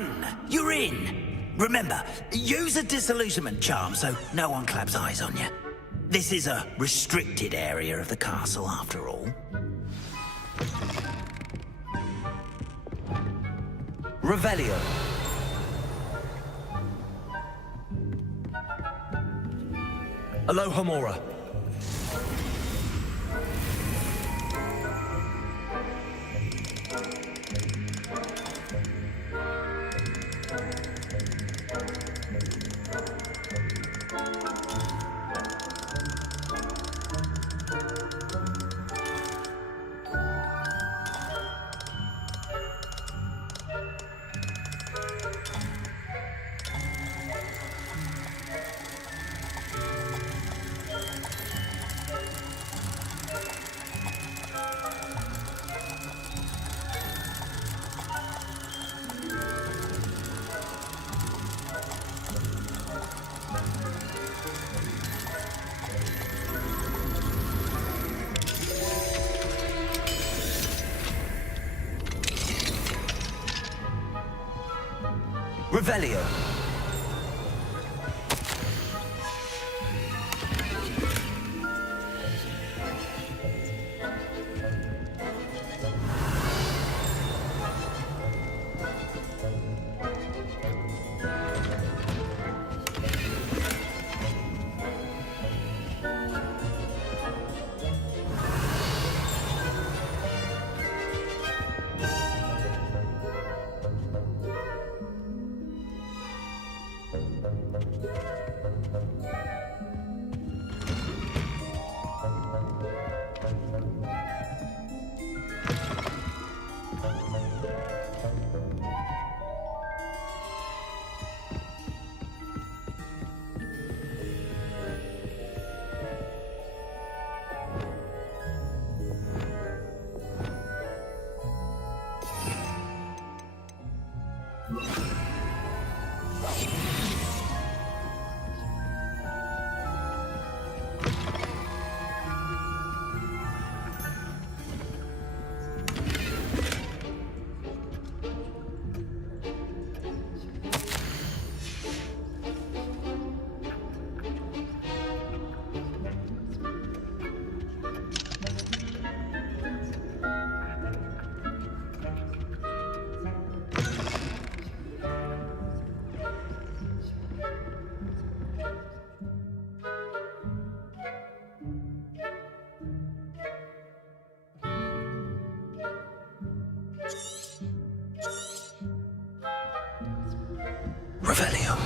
Done! You're in! Remember, use a disillusionment charm so no one claps eyes on you. This is a restricted area of the castle, after all. Revelio. Alohomora. Revelio. Revelio.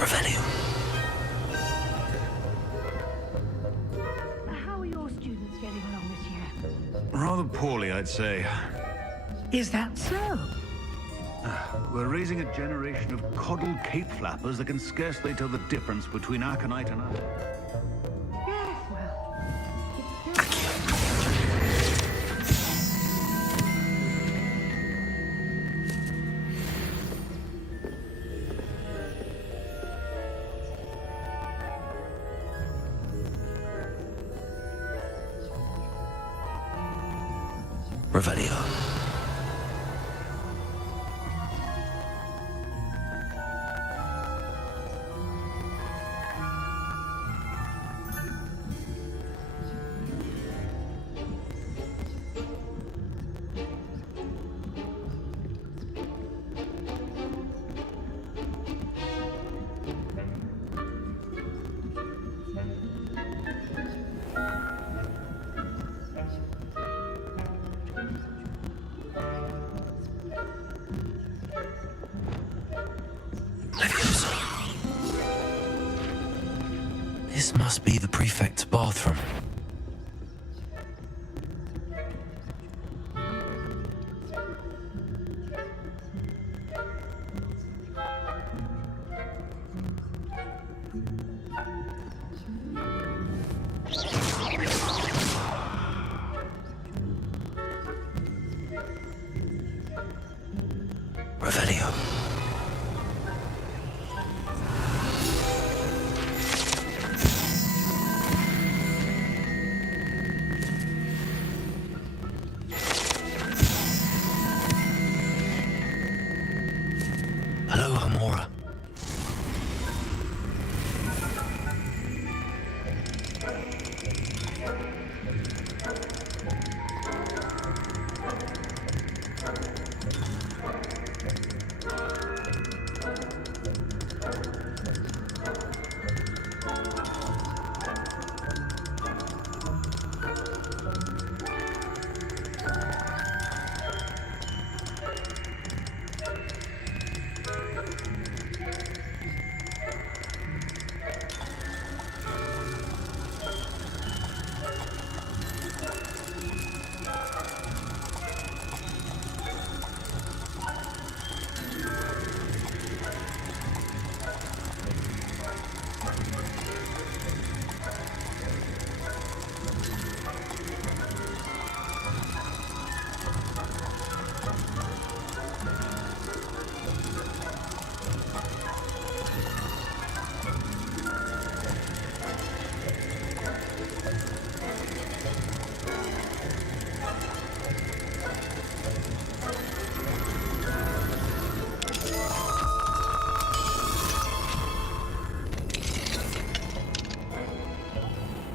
Revelio. How are your students getting along this year? Rather poorly, I'd say. Is that so? We're raising a generation of coddled cape flappers that can scarcely tell the difference between aconite and apple. Yes, Revelio. This must be the prefect's bathroom. Revelio. Hello, Hamora.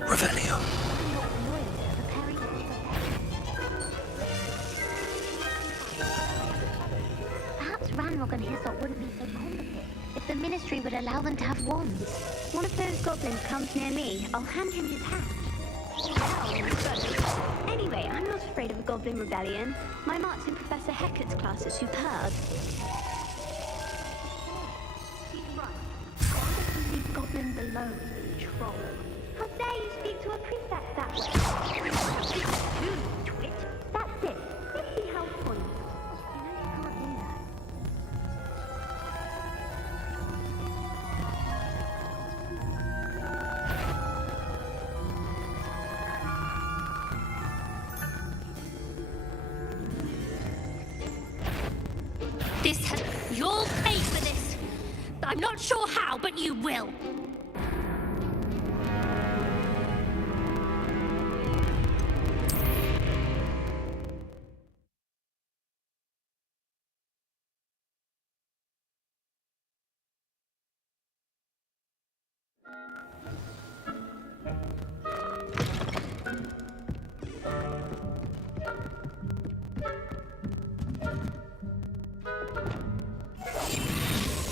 Revelio. Perhaps Ranrock and Hyssop wouldn't be so complicated if the Ministry would allow them to have wands. One of those goblins comes near me, I'll hand him his hat. Anyway, I'm not afraid of a goblin rebellion. My marks in Professor Hecat's class are superb. She's right. Leave goblins alone, troll. How dare you speak to a prefect that way? You twit. That's it. Simply helpful. You know you can't do that. You'll pay for this. I'm not sure how, but you will.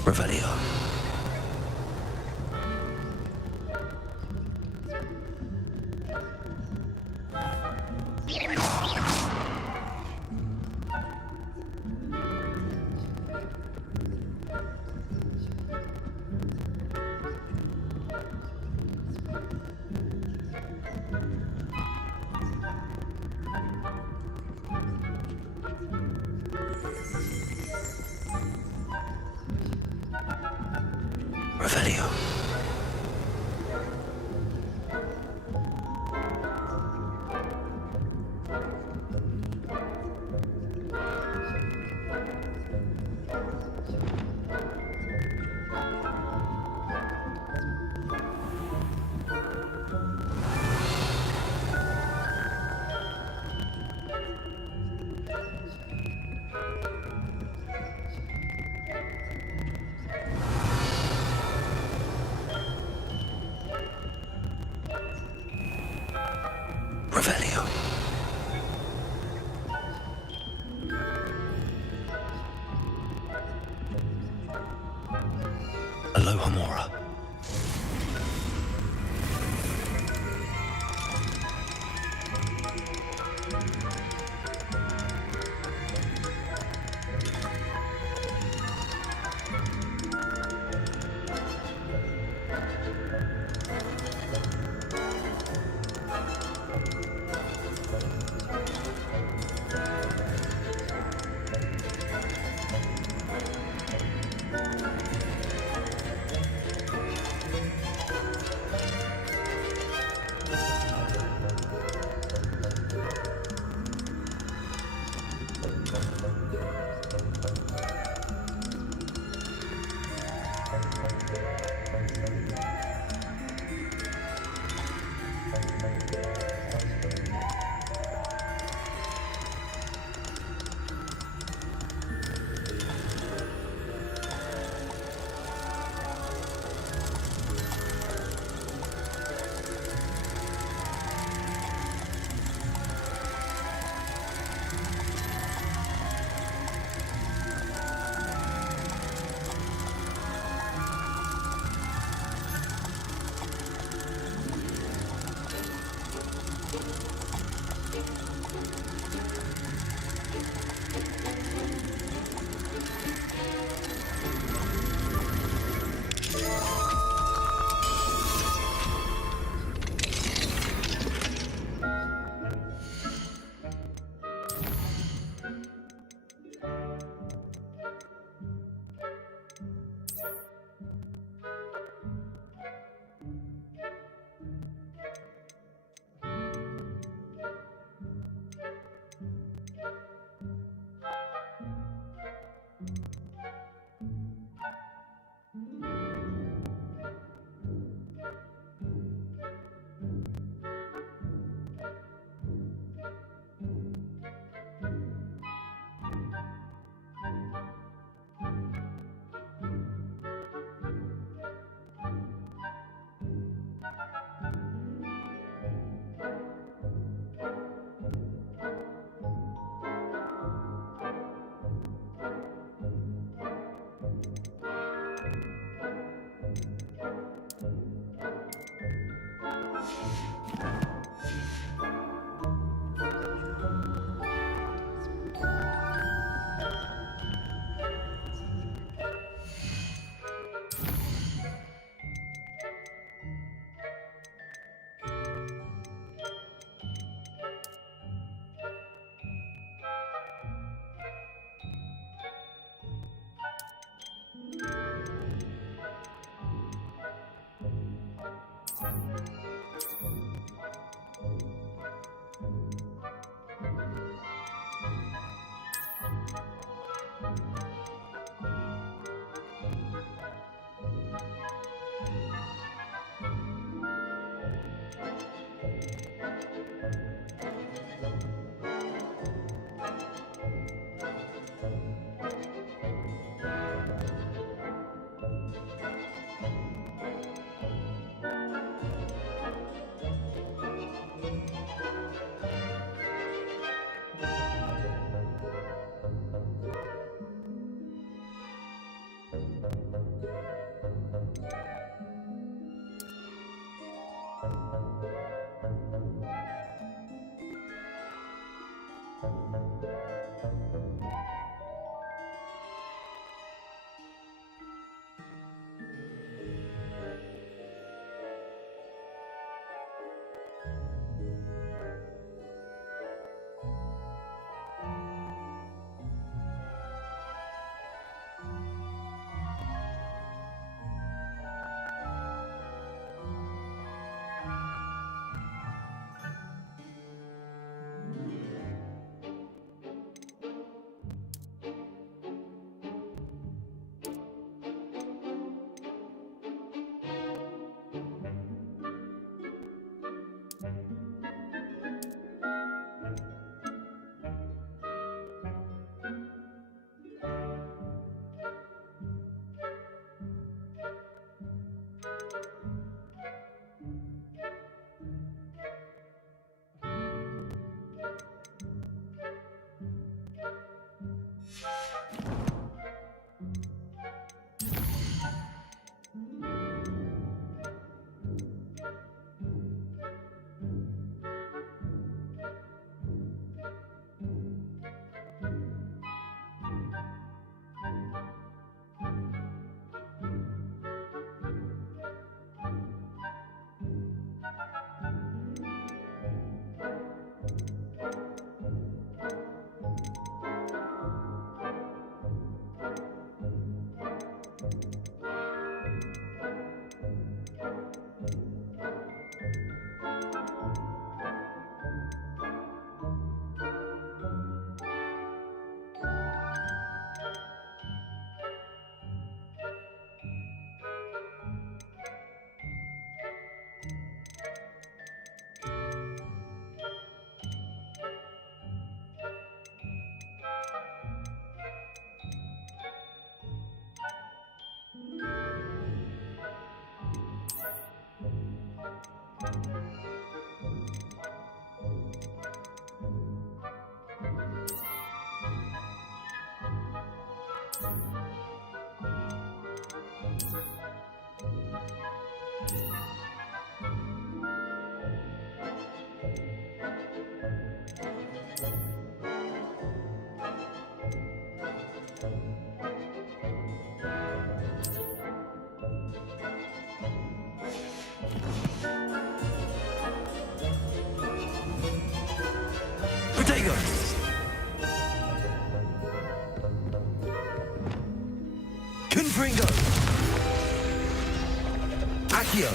Revelio. Revelio. Amora. Potato! Confringo! Accio!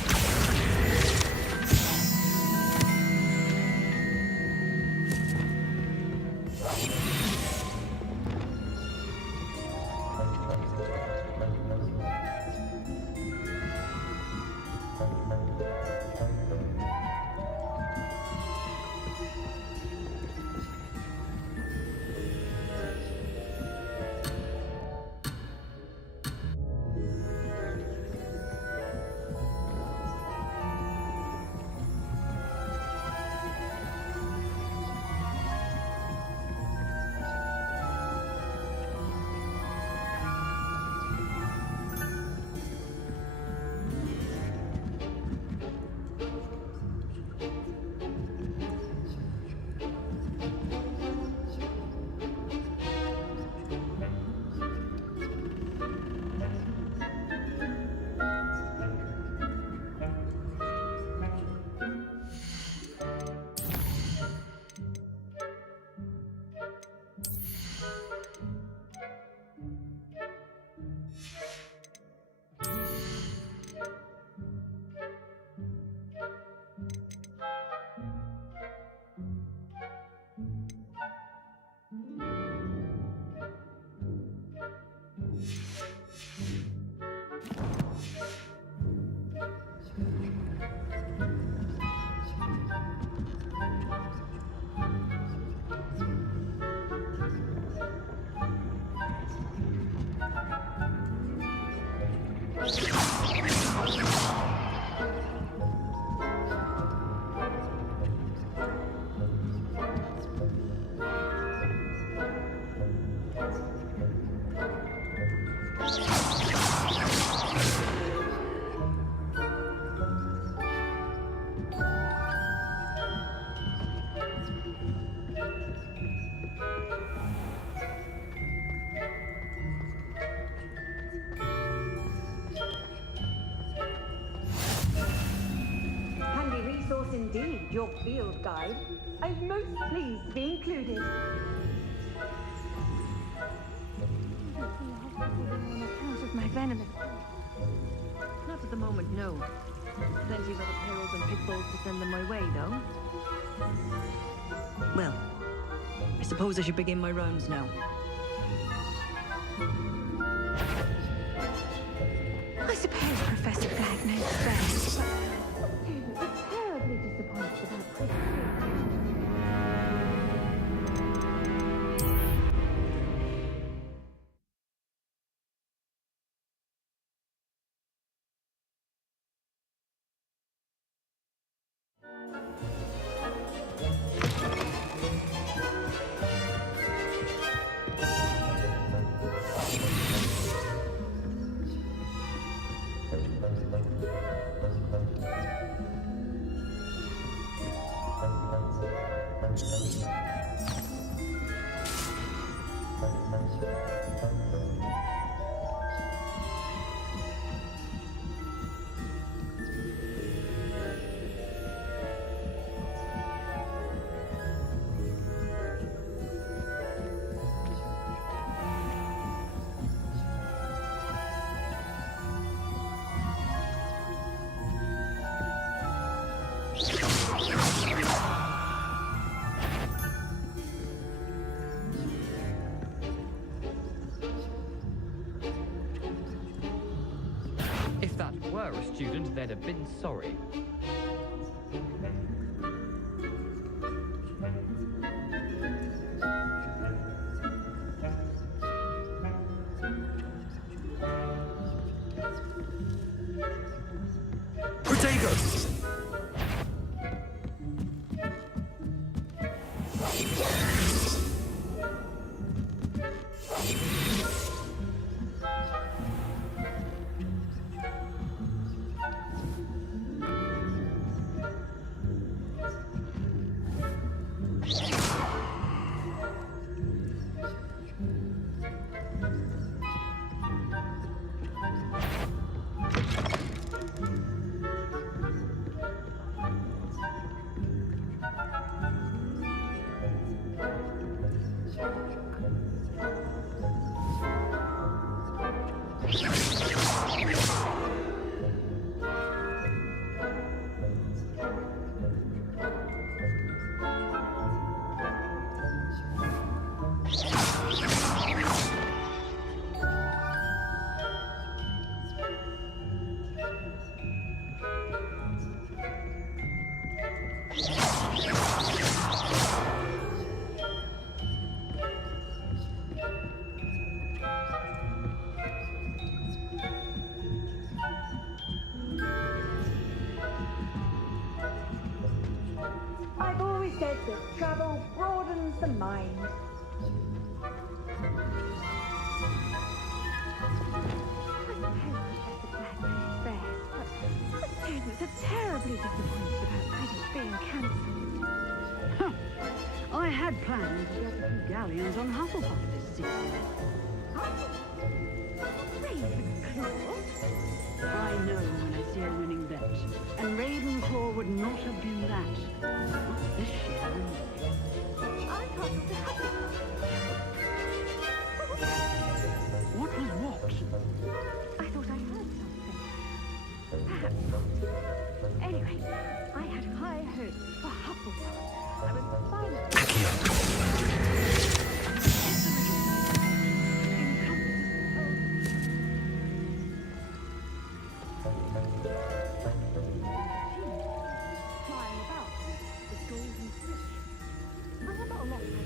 Indeed, your field guide. I'm most pleased to be included. On account of my venom. Not at the moment, no. Plenty of other perils and pitfalls to send them my way, though. Well, I suppose I should begin my rounds now. I suppose Professor Black knows best. Terribly disappointed about Chris. If that were a student, they'd have been sorry. Protego! I've always said that travel broadens the mind. Students are terribly disappointed about credits being cancelled. I had planned to get a few galleons on Hufflepuff this season. I know when I see a winning bet, and Ravenclaw would not have been that. Not this year, anyway. I thought it was What was what? I thought I heard something. Perhaps not. Anyway, I had high hopes for Hufflepuff. I was finally... flying about the golden fish. I have not a lot of that.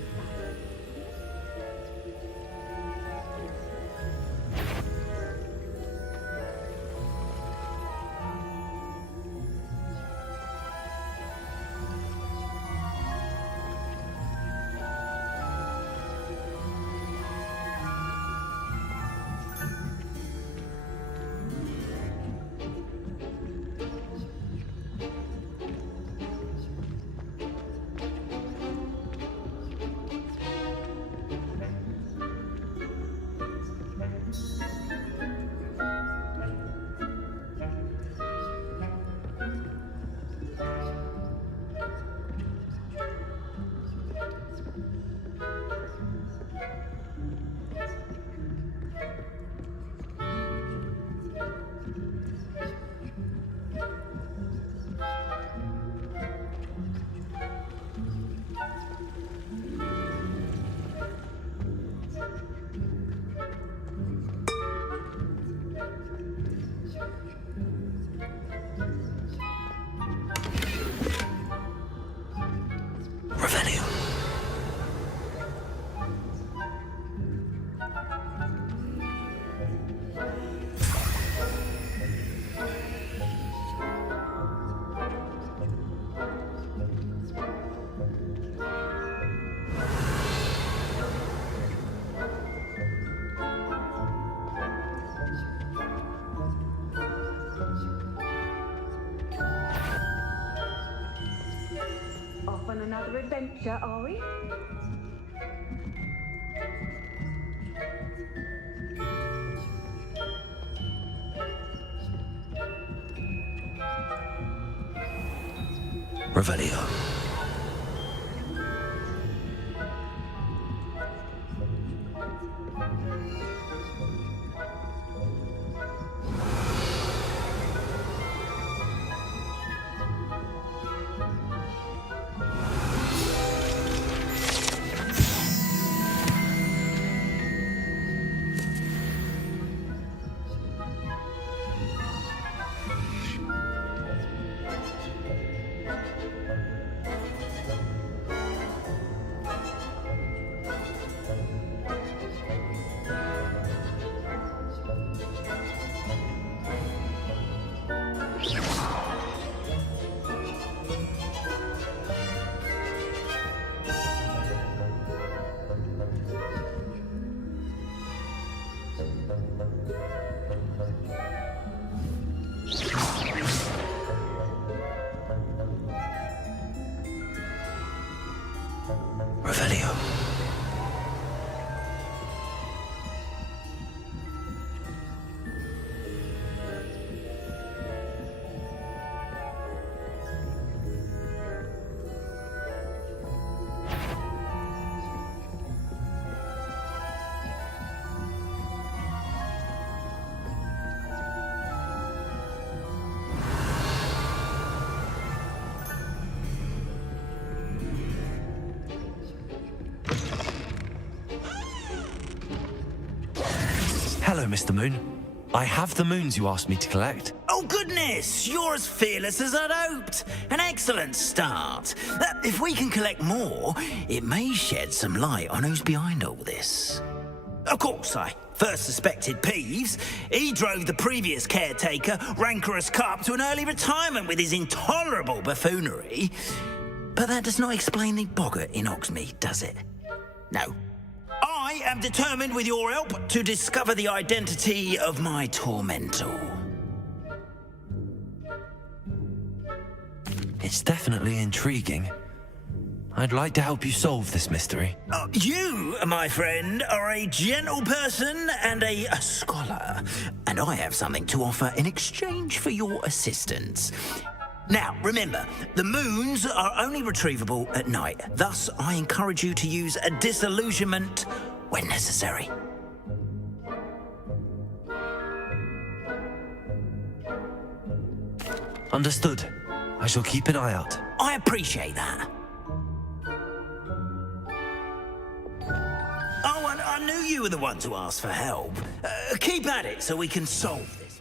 Revelio. Off on another adventure, are we? Revelio. Hello, Mr. Moon. I have the moons you asked me to collect. Oh, goodness! You're as fearless as I'd hoped. An excellent start. If we can collect more, it may shed some light on who's behind all this. Of course, I first suspected Peeves. He drove the previous caretaker, Rancorous Carp, to an early retirement with his intolerable buffoonery. But that does not explain the boggart in Hogsmeade, does it? No. I am determined, with your help, to discover the identity of my tormentor. It's definitely intriguing. I'd like to help you solve this mystery. You, my friend, are a gentle person and a scholar, and I have something to offer in exchange for your assistance. Now, remember, the moons are only retrievable at night. Thus, I encourage you to use a disillusionment when necessary. Understood. I shall keep an eye out. I appreciate that. Oh, and I knew you were the one to ask for help. Keep at it so we can solve this.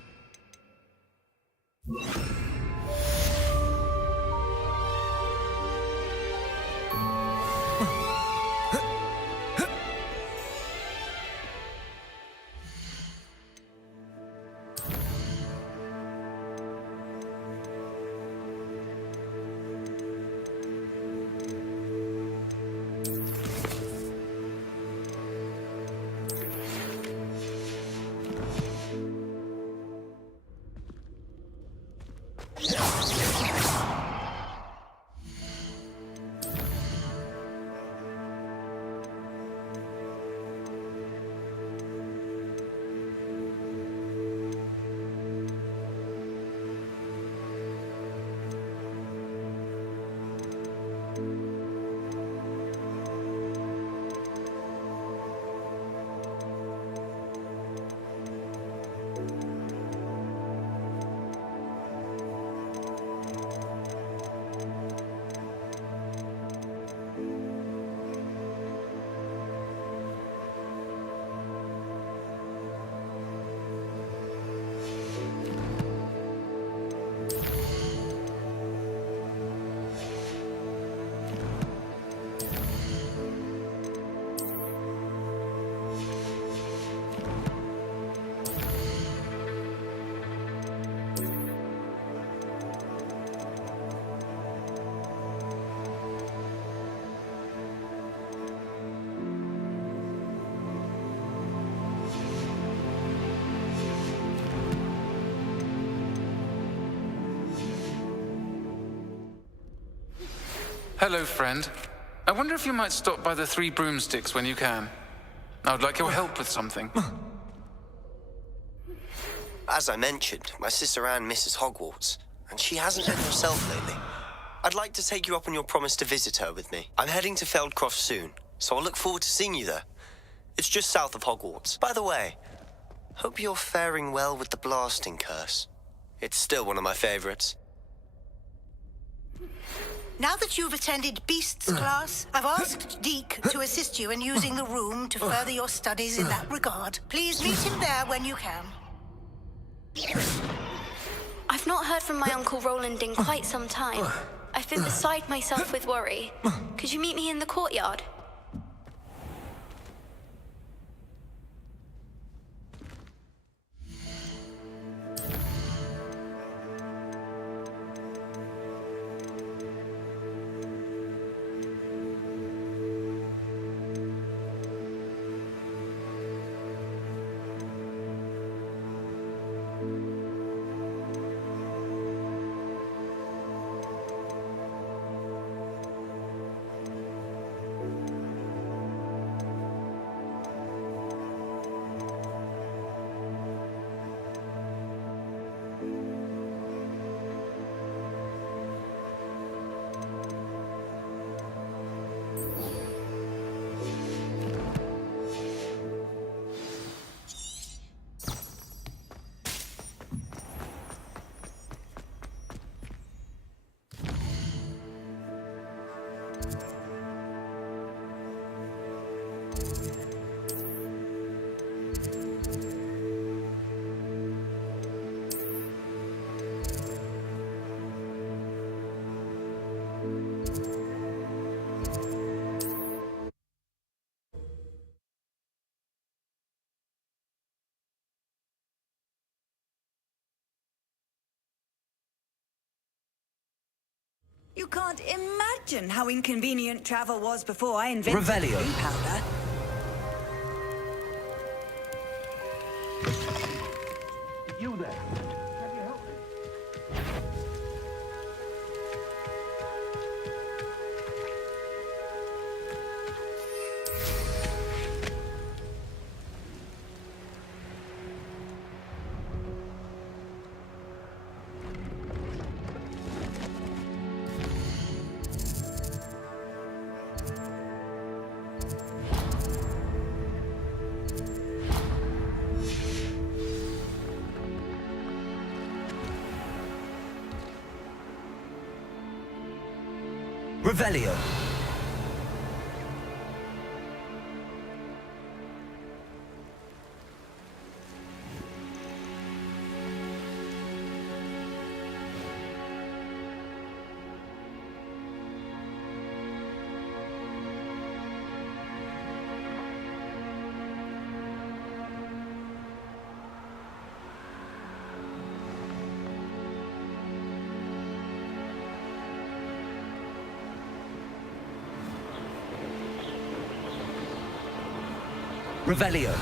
Hello, friend. I wonder if you might stop by the Three Broomsticks when you can. I would like your help with something. As I mentioned, my sister Anne misses Hogwarts, and she hasn't been herself lately. I'd like to take you up on your promise to visit her with me. I'm heading to Feldcroft soon, so I'll look forward to seeing you there. It's just south of Hogwarts. By the way, hope you're faring well with the blasting curse. It's still one of my favorites. Now that you've attended Beasts class, I've asked Deke to assist you in using the room to further your studies in that regard. Please meet him there when you can. I've not heard from my Uncle Roland in quite some time. I've been beside myself with worry. Could you meet me in the courtyard? You can't imagine how inconvenient travel was before I invented Revelio. blue powder. You there? Can you help me? Revelio. Revelio.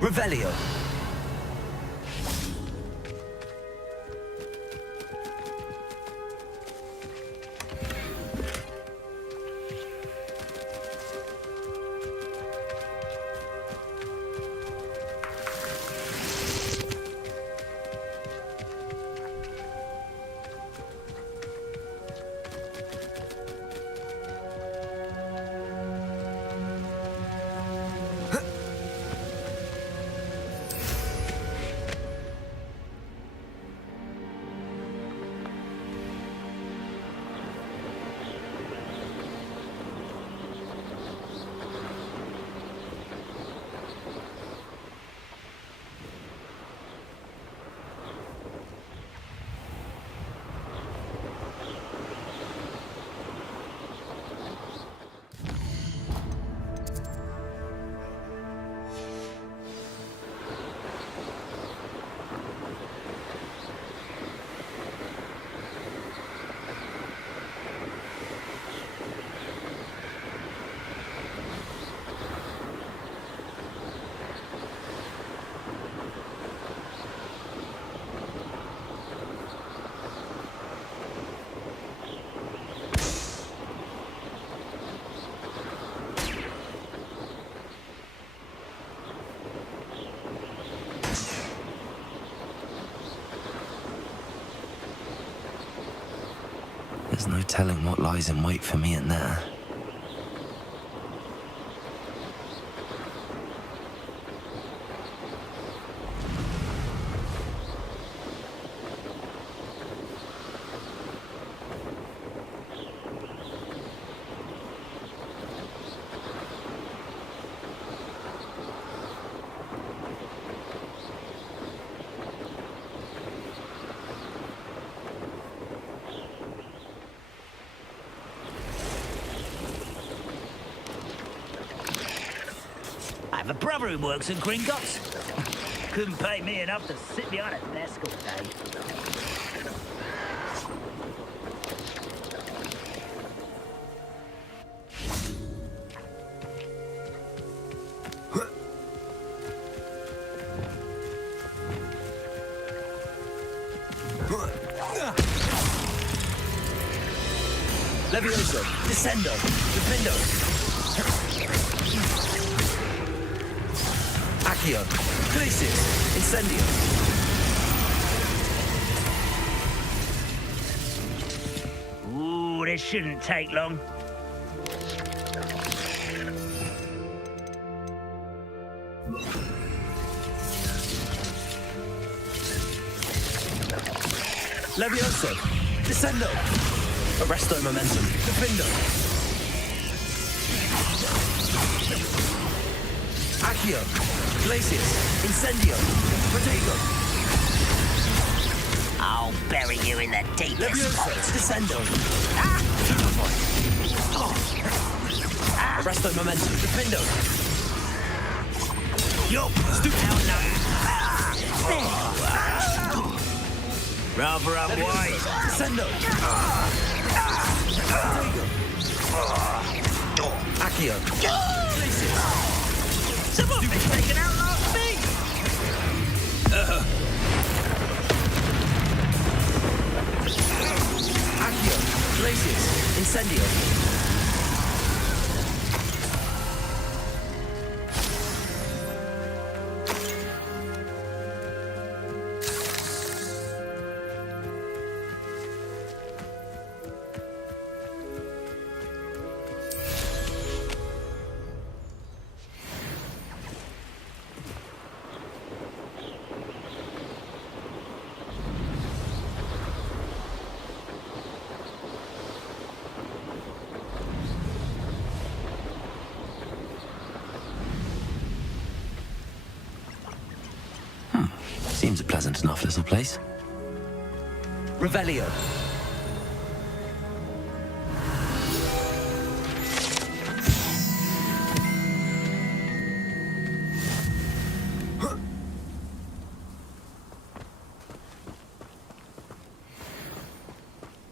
Revelio. There's no telling what lies in wait for me in there. I have a brother who works at Gringotts. Couldn't pay me enough to sit behind a desk all day. Levioso. Descendo. Defendo. Accio. Glacis. Incendio. Ooh, this shouldn't take long. Levioso! Descendo! Arresto momentum. Defendo! Accio! Glacius! Incendio! Protego! I'll bury you in the deepest Levioso! pot. Descendo! Arresto momentum. Defendo! Yup! Stoop down now! Rather unwise. Descendo! Accio! Glacius! Someone been taken out last me! Accio! Glacius! Incendio! Seems a pleasant enough little place. Revelio.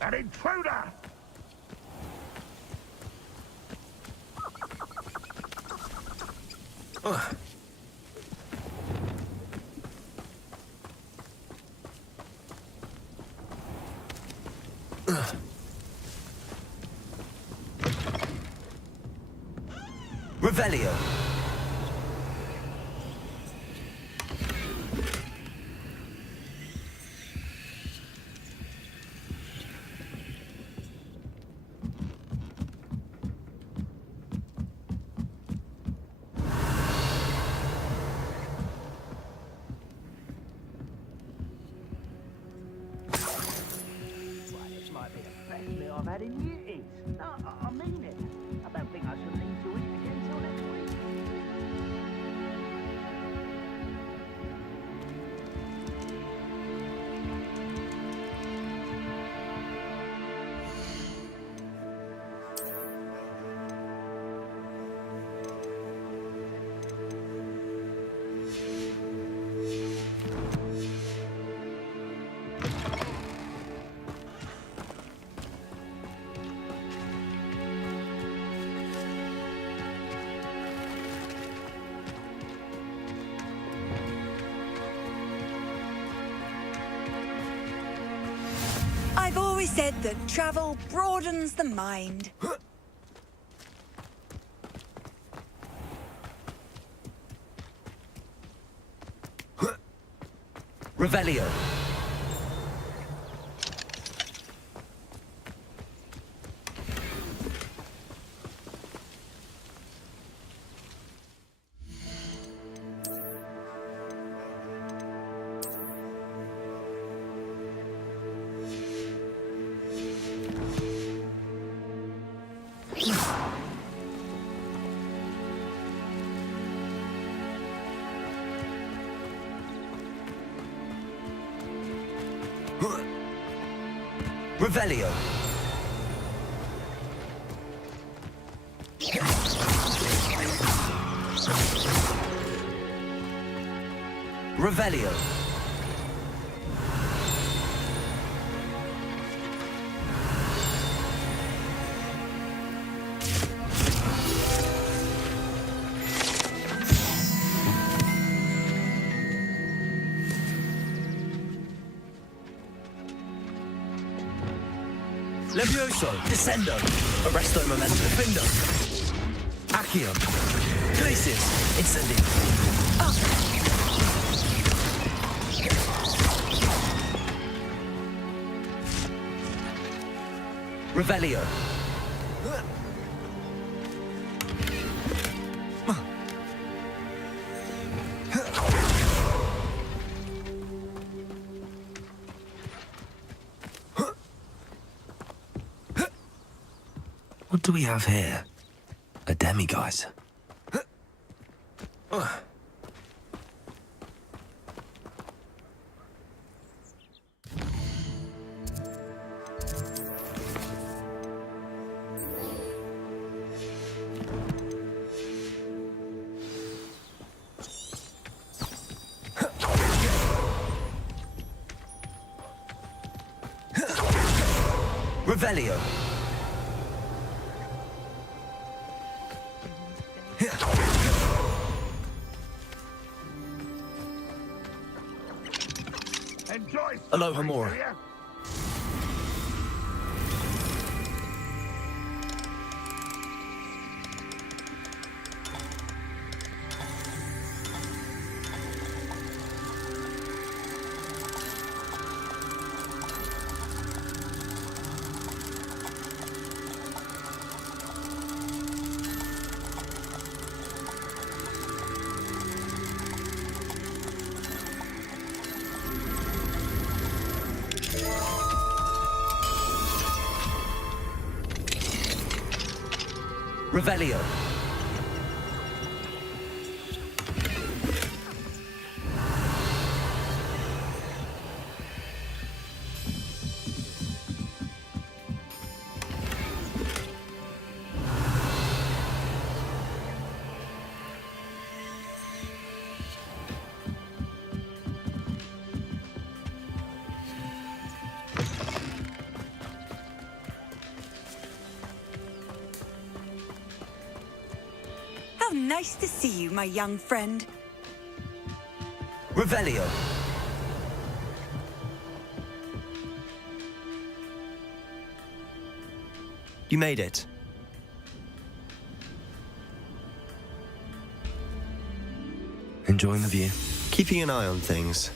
An intruder! Revelio. This might be the best meal I've had in years. No, I mean it. I don't think I shall need to eat again till next week. I've always said that travel broadens the mind. Revelio. Revelio. Revelio. Levioso, Descendo, Arresto Momentum, Defendo, Accio, Glacius, Incendio. Revelio. do we have here? A demiguise. Revelio. Enjoy. Aloha Mora. Revelio. How nice to see you, my young friend. Revelio. You made it. Enjoying the view? Keeping an eye on things.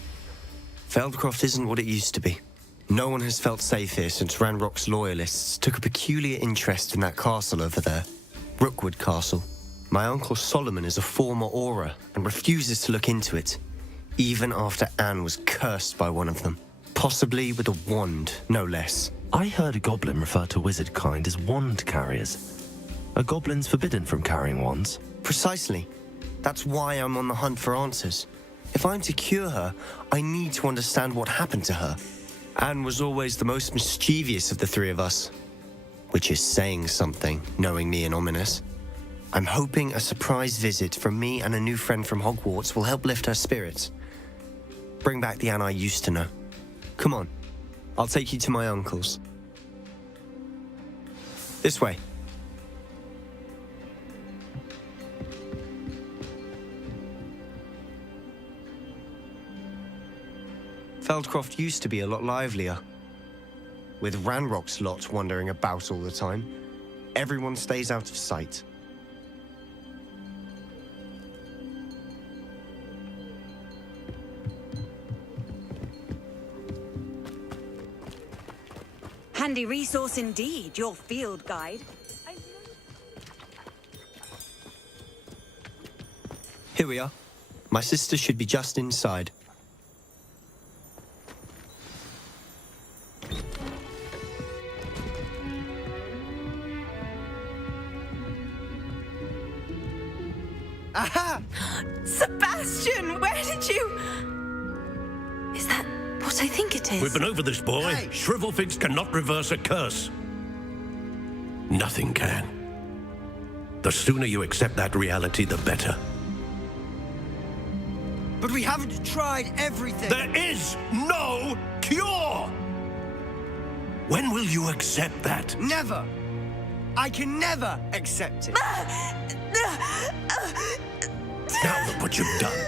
Feldcroft isn't what it used to be. No one has felt safe here since Ranrock's loyalists took a peculiar interest in that castle over there. Rookwood Castle. My uncle Solomon is a former Auror and refuses to look into it, even after Anne was cursed by one of them. Possibly with a wand, no less. I heard a goblin refer to wizard kind as wand carriers. Are goblins forbidden from carrying wands? Precisely. That's why I'm on the hunt for answers. If I'm to cure her, I need to understand what happened to her. Anne was always the most mischievous of the three of us. Which is saying something, knowing me and Ominous. I'm hoping a surprise visit from me and a new friend from Hogwarts will help lift her spirits. Bring back the Anne I used to know. Come on, I'll take you to my uncle's. This way. Feldcroft used to be a lot livelier. With Ranrock's lot wandering about all the time, everyone stays out of sight. Handy resource indeed, your field guide. Here we are. My sister should be just inside. Aha! Sebastian, where did you... Is that what I think it is? We've been over this, boy. Hey. Shrivelfigs cannot reverse a curse. Nothing can. The sooner you accept that reality, the better. But we haven't tried everything. There is no cure! When will you accept that? Never! I can never accept it. Now look what you've done.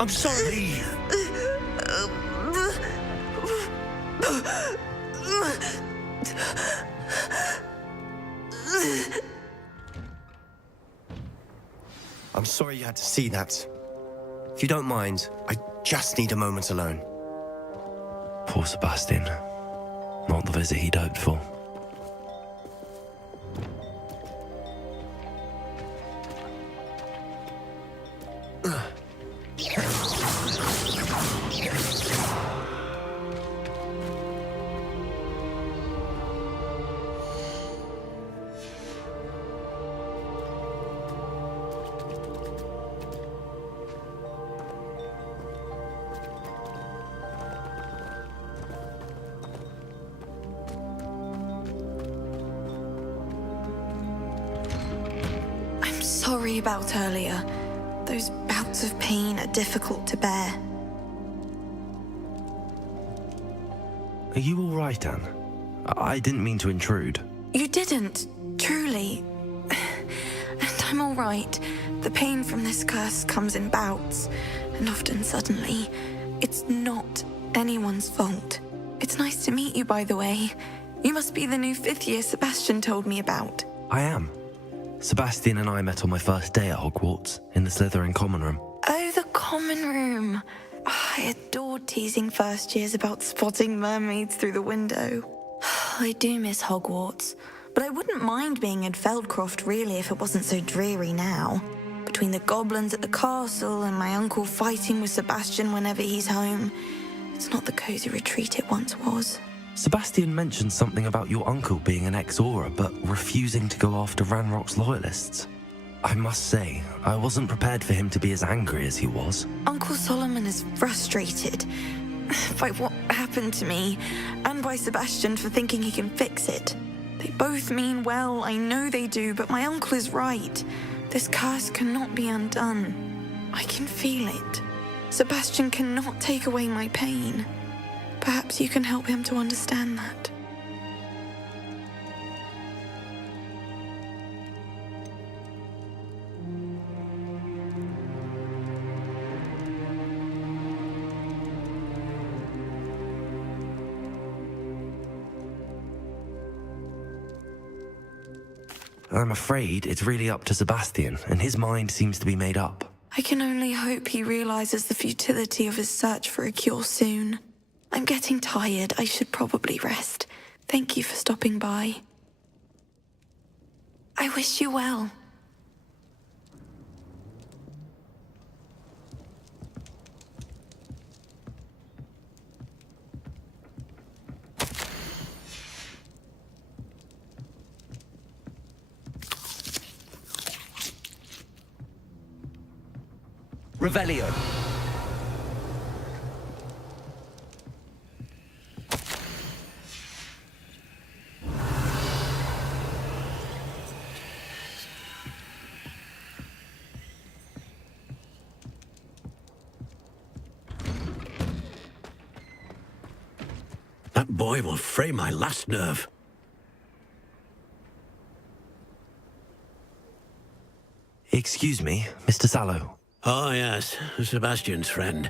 I'm sorry. Leave. I'm sorry you had to see that. If you don't mind, I just need a moment alone. Poor Sebastian. Not the visit he'd hoped for. sorry about earlier. Those bouts of pain are difficult to bear. Are you all right, Anne? I didn't mean to intrude. You didn't, truly. And I'm all right. The pain from this curse comes in bouts, and often suddenly. It's not anyone's fault. It's nice to meet you, by the way. You must be the new 5th year Sebastian told me about. I am. Sebastian and I met on my first day at Hogwarts, in the Slytherin common room. Oh, the common room. I adored teasing first years about spotting mermaids through the window. I do miss Hogwarts, but I wouldn't mind being in Feldcroft really if it wasn't so dreary now. Between the goblins at the castle and my uncle fighting with Sebastian whenever he's home, it's not the cosy retreat it once was. Sebastian mentioned something about your uncle being an ex-Auror, but refusing to go after Ranrock's loyalists. I must say, I wasn't prepared for him to be as angry as he was. Uncle Solomon is frustrated by what happened to me, and by Sebastian for thinking he can fix it. They both mean well, I know they do, but my uncle is right. This curse cannot be undone. I can feel it. Sebastian cannot take away my pain. Perhaps you can help him to understand that. I'm afraid it's really up to Sebastian, and his mind seems to be made up. I can only hope he realizes the futility of his search for a cure soon. I'm getting tired. I should probably rest. Thank you for stopping by. I wish you well. Revelio. That boy will fray my last nerve. Excuse me, Mr. Sallow. Oh, yes, Sebastian's friend.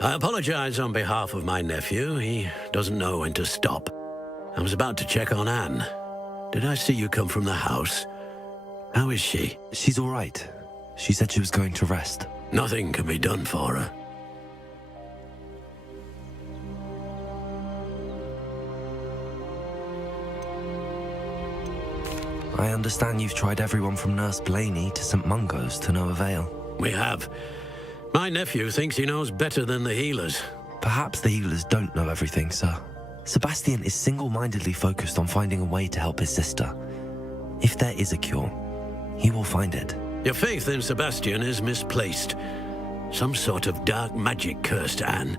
I apologize on behalf of my nephew. He doesn't know when to stop. I was about to check on Anne. Did I see you come from the house? How is she? She's all right. She said she was going to rest. Nothing can be done for her. I understand you've tried everyone from Nurse Blaney to St. Mungo's to no avail. We have. My nephew thinks he knows better than the healers. Perhaps the healers don't know everything, sir. Sebastian is single-mindedly focused on finding a way to help his sister. If there is a cure, he will find it. Your faith in Sebastian is misplaced. Some sort of dark magic cursed Anne,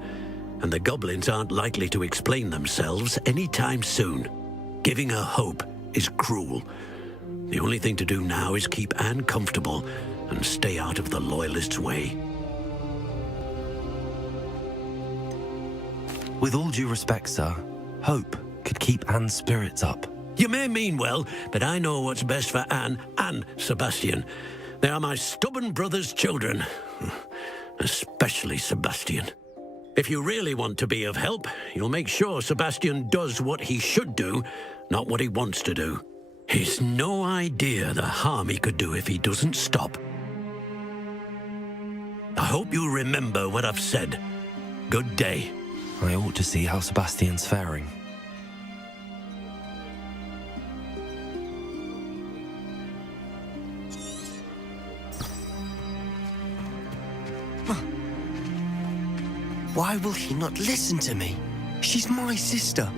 and the goblins aren't likely to explain themselves anytime soon. Giving her hope is cruel. The only thing to do now is keep Anne comfortable and stay out of the Loyalists' way. With all due respect, sir, hope could keep Anne's spirits up. You may mean well, but I know what's best for Anne and Sebastian. They are my stubborn brother's children. Especially Sebastian. If you really want to be of help, you'll make sure Sebastian does what he should do, not what he wants to do. He's no idea the harm he could do if he doesn't stop. I hope you remember what I've said. Good day. I ought to see how Sebastian's faring. Why will he not listen to me? She's my sister.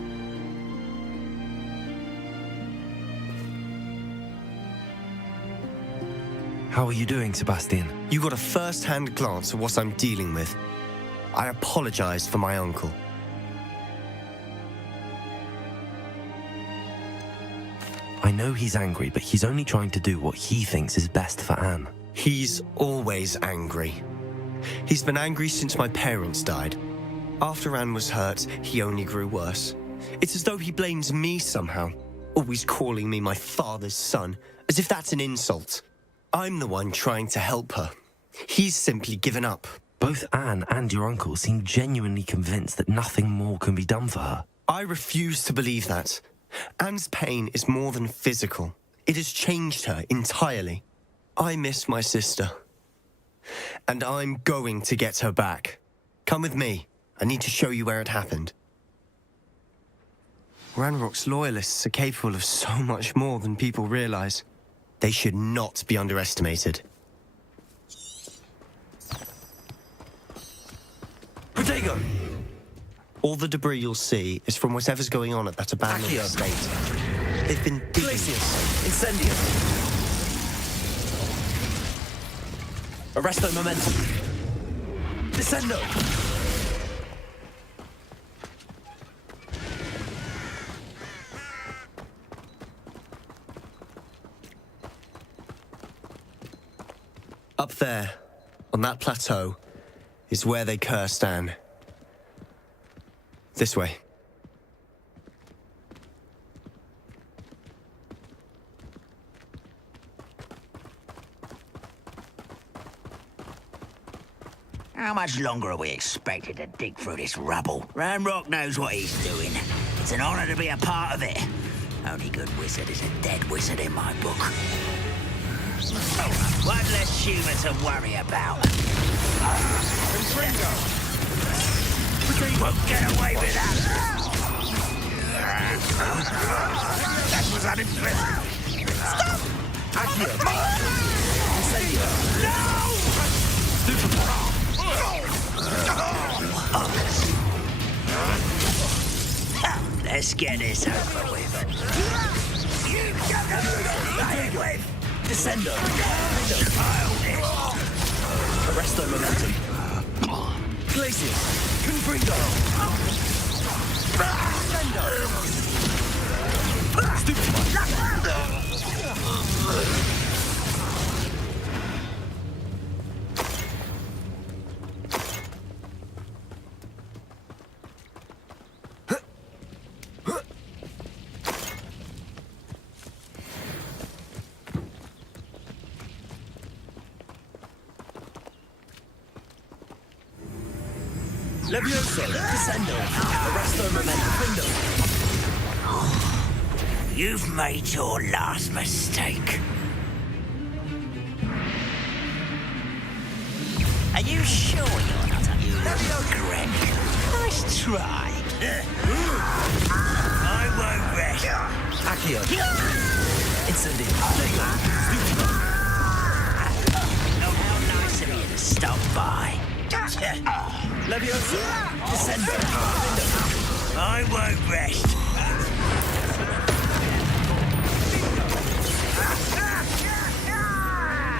How are you doing, Sebastian? You got a first-hand glance at what I'm dealing with. I apologize for my uncle. I know he's angry, but he's only trying to do what he thinks is best for Anne. He's always angry. He's been angry since my parents died. After Anne was hurt, he only grew worse. It's as though he blames me somehow, always calling me my father's son, as if that's an insult. I'm the one trying to help her. He's simply given up. Both Anne and your uncle seem genuinely convinced that nothing more can be done for her. I refuse to believe that. Anne's pain is more than physical. It has changed her entirely. I miss my sister. And I'm going to get her back. Come with me. I need to show you where it happened. Ranrock's loyalists are capable of so much more than people realize. They should not be underestimated. Protego! All the debris you'll see is from whatever's going on at that abandoned estate. They've been digging. Incendio! Arresto momentum! Descendo! Up there, on that plateau, is where they cursed Anne. This way. How much longer are we expected to dig through this rubble? Ranrock knows what he's doing. It's an honor to be a part of it. Only good wizard is a dead wizard in my book. One less human to worry about. We won't get away with that. That was unimpressive. Stop! Accio! No! Let's get this over with. You got the with. Descendo! Arresto momentum. Glacius! Confringo! Levioso, Descendo, Arresto Momentum, You've made your last mistake. Are you sure you're not a Greg? Nice try. I won't rest. Accio. Incendio. Oh, how nice of you to stop by. Levioso, Descendo. I won't rest.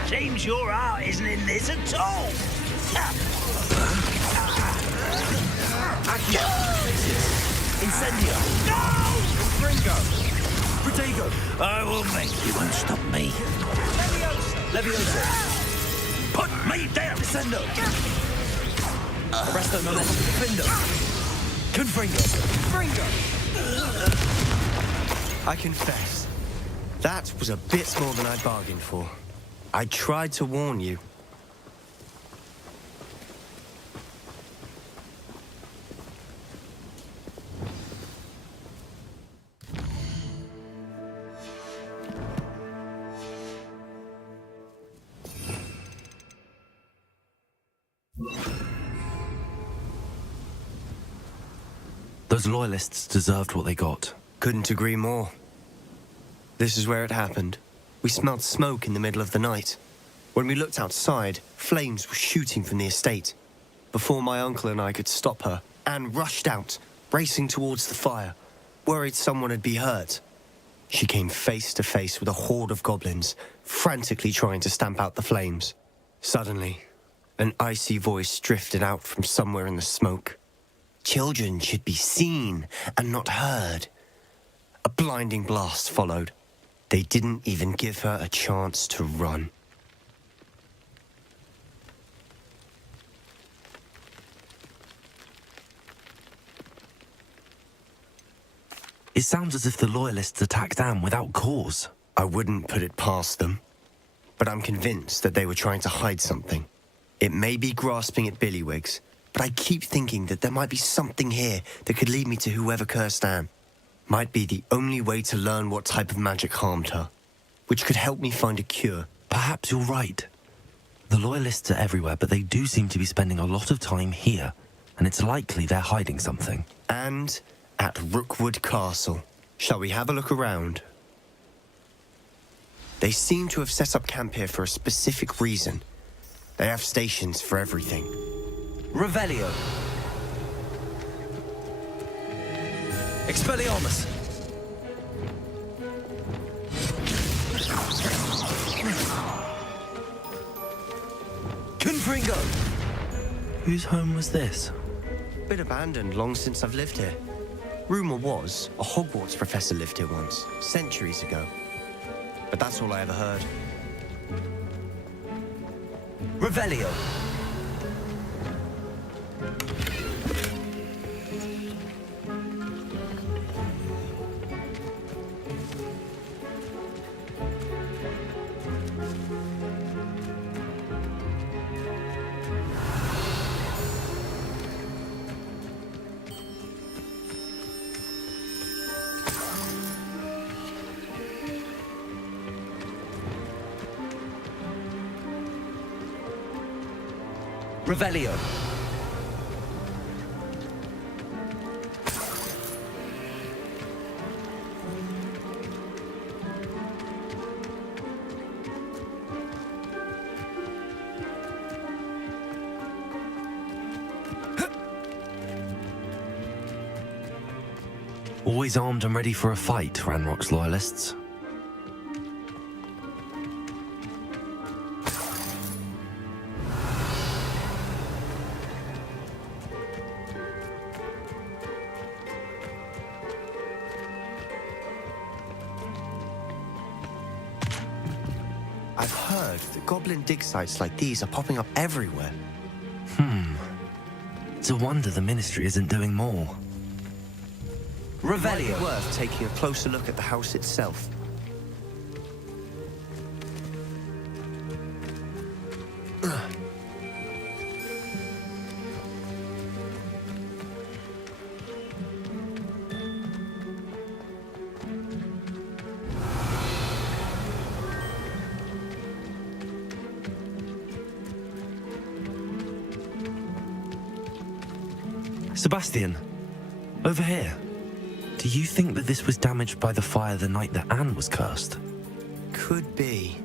Seems your heart isn't in this at all. Accio. Incendio. No! Ringo. Protego. I will make you won't stop me. Levioso. Put me down. Descendo. Arresto Momentum, Findo. Confringo. Fringo. I confess, that was a bit more than I bargained for. I tried to warn you. Those loyalists deserved what they got. Couldn't agree more. This is where it happened. We smelled smoke in the middle of the night. When we looked outside, flames were shooting from the estate. Before my uncle and I could stop her, Anne rushed out, racing towards the fire, worried someone had been hurt. She came face to face with a horde of goblins, frantically trying to stamp out the flames. Suddenly, an icy voice drifted out from somewhere in the smoke. Children should be seen and not heard. A blinding blast followed. They didn't even give her a chance to run. It sounds as if the Loyalists attacked Anne without cause. I wouldn't put it past them, but I'm convinced that they were trying to hide something. It may be grasping at Billywigs, but I keep thinking that there might be something here that could lead me to whoever cursed Anne. Might be the only way to learn what type of magic harmed her, which could help me find a cure. Perhaps you're right. The Loyalists are everywhere, but they do seem to be spending a lot of time here, and it's likely they're hiding something. And at Rookwood Castle. Shall we have a look around? They seem to have set up camp here for a specific reason. They have stations for everything. Revelio. Expelliarmus. Confringo. Whose home was this? Been abandoned long since I've lived here. Rumour was a Hogwarts professor lived here once, centuries ago. But that's all I ever heard. Revelio. Revelio. Always armed and ready for a fight, Ranrock's Loyalists. I've heard that goblin dig sites like these are popping up everywhere. It's a wonder the Ministry isn't doing more. Might be worth taking a closer look at the house itself. Sebastian, over here. Do you think that this was damaged by the fire the night that Anne was cursed? Could be.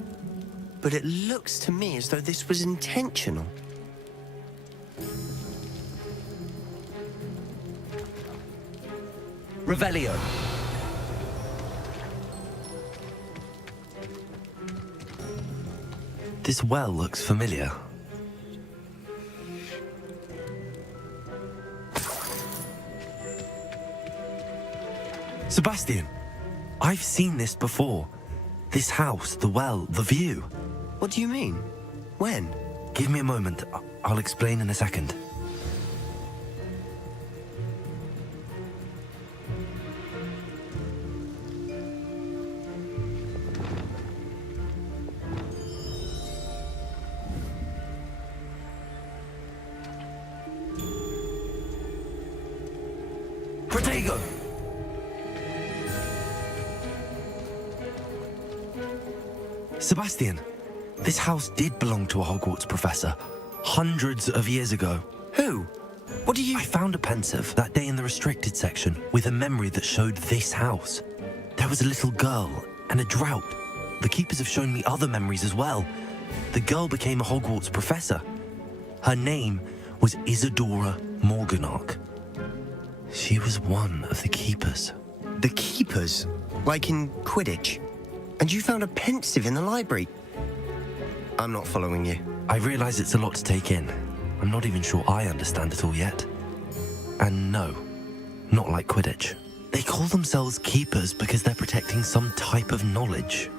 But it looks to me as though this was intentional. Revelio. This well looks familiar. Sebastian, I've seen this before. This house, the well, the view. What do you mean? When? Give me a moment. I'll explain in a second. Protego! Sebastian, this house did belong to a Hogwarts professor, hundreds of years ago. Who? What do you... I found a pensive that day in the restricted section with a memory that showed this house. There was a little girl and a drought. The keepers have shown me other memories as well. The girl became a Hogwarts professor. Her name was Isadora Morganach. She was one of the keepers. The keepers? Like in Quidditch? And you found a pensive in the library? I'm not following you. I realize it's a lot to take in. I'm not even sure I understand it all yet. And no, not like Quidditch. They call themselves keepers because they're protecting some type of knowledge.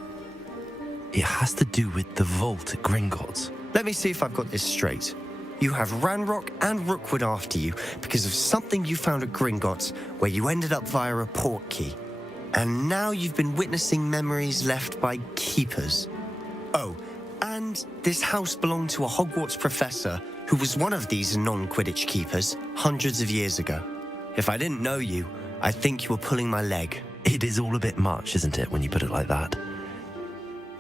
It has to do with the vault at Gringotts. Let me see if I've got this straight. You have Ranrock and Rookwood after you because of something you found at Gringotts where you ended up via a port key. And now you've been witnessing memories left by keepers. Oh, and this house belonged to a Hogwarts professor who was one of these non-Quidditch keepers hundreds of years ago. If I didn't know you, I'd think you were pulling my leg. It is all a bit much, isn't it, when you put it like that?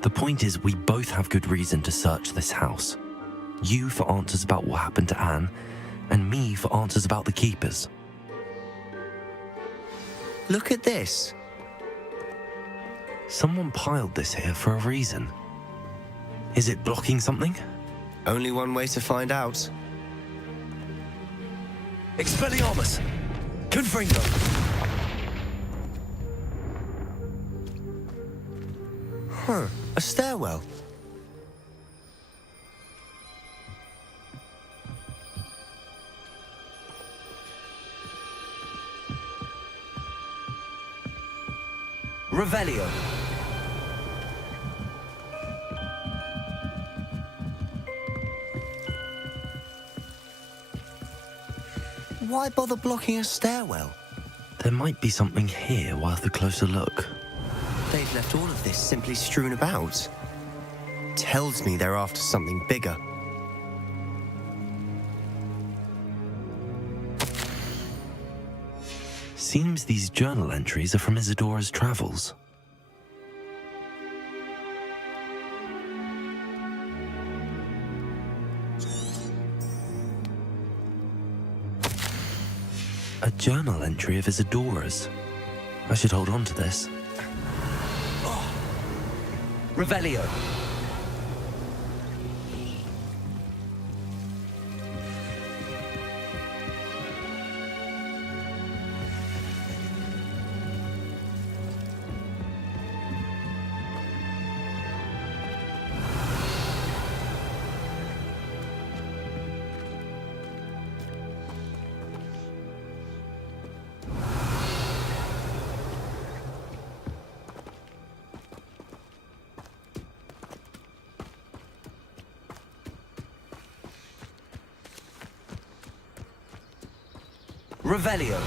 The point is, we both have good reason to search this house. You for answers about what happened to Anne, and me for answers about the keepers. Look at this. Someone piled this here for a reason. Is it blocking something? Only one way to find out. Expelliarmus! Confringo! Huh, a stairwell. Revelio. Why bother blocking a stairwell? There might be something here worth a closer look. They've left all of this simply strewn about. Tells me they're after something bigger. Seems these journal entries are from Isadora's travels. A journal entry of Isadora's. I should hold on to this. Revelio. Revelio.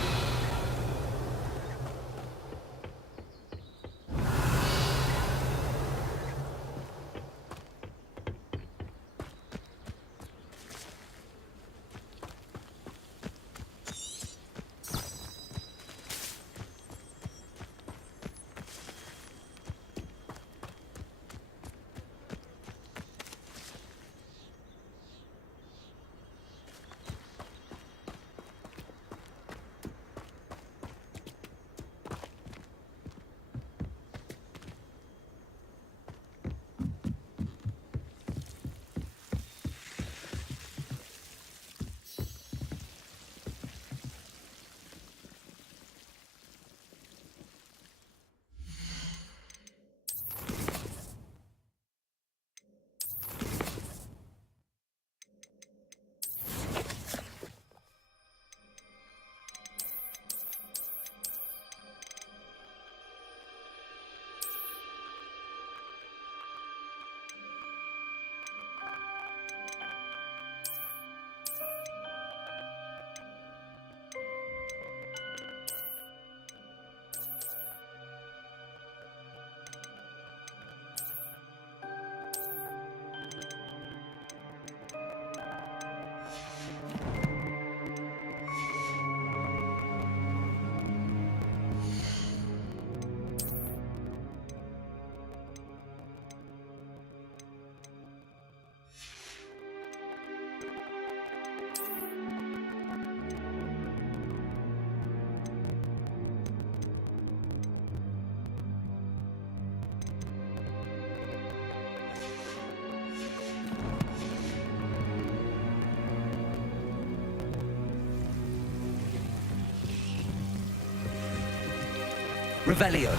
Revelio.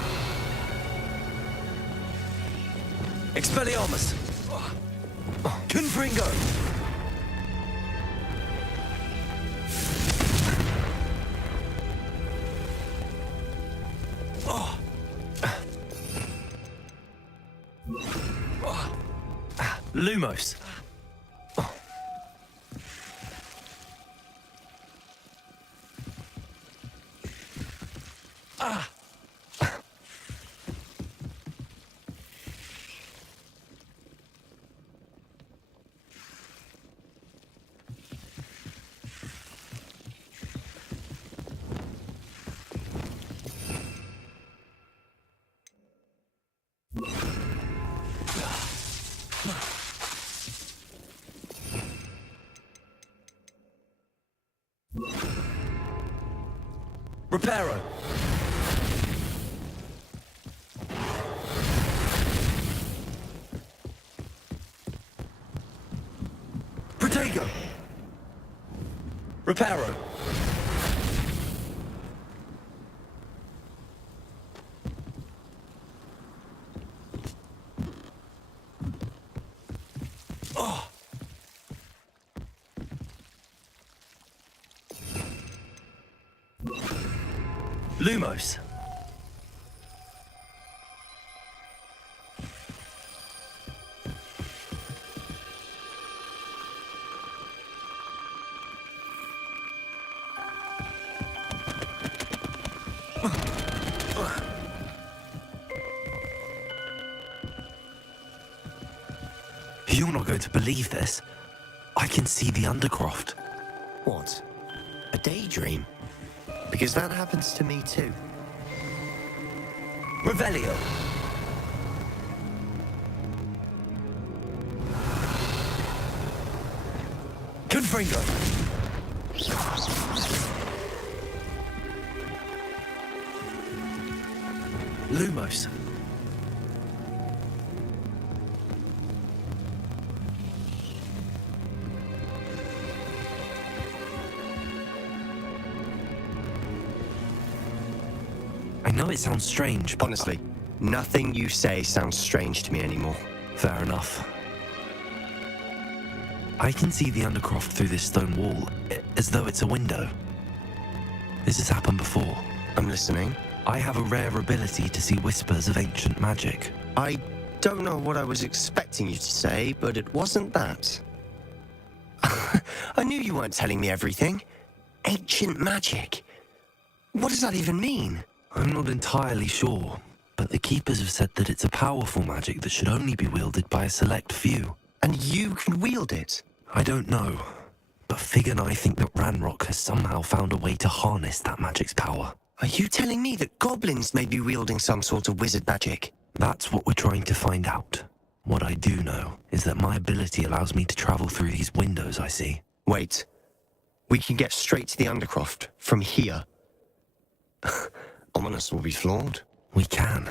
Expelliarmus. Confringo. Lumos. Reparo. Protego. Reparo. Oh. Lumos. You're not going to believe this. I can see the Undercroft. What? A daydream? Because that happens to me too. Revelio. Confringo. Lumos. I know it sounds strange, but... Honestly, nothing you say sounds strange to me anymore. Fair enough. I can see the Undercroft through this stone wall, as though it's a window. This has happened before. I'm listening. I have a rare ability to see whispers of ancient magic. I don't know what I was expecting you to say, but it wasn't that. I knew you weren't telling me everything. Ancient magic. What does that even mean? I'm not entirely sure, but the Keepers have said that it's a powerful magic that should only be wielded by a select few. And you can wield it? I don't know, but Fig and I think that Ranrock has somehow found a way to harness that magic's power. Are you telling me that goblins may be wielding some sort of wizard magic? That's what we're trying to find out. What I do know is that my ability allows me to travel through these windows I see. Wait. We can get straight to the Undercroft from here. Ominous will be flawed. We can.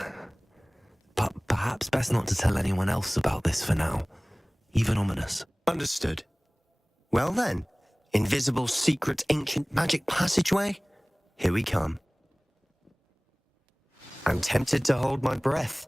But perhaps best not to tell anyone else about this for now. Even Ominous. Understood. Well then, invisible, secret, ancient magic passageway? Here we come. I'm tempted to hold my breath.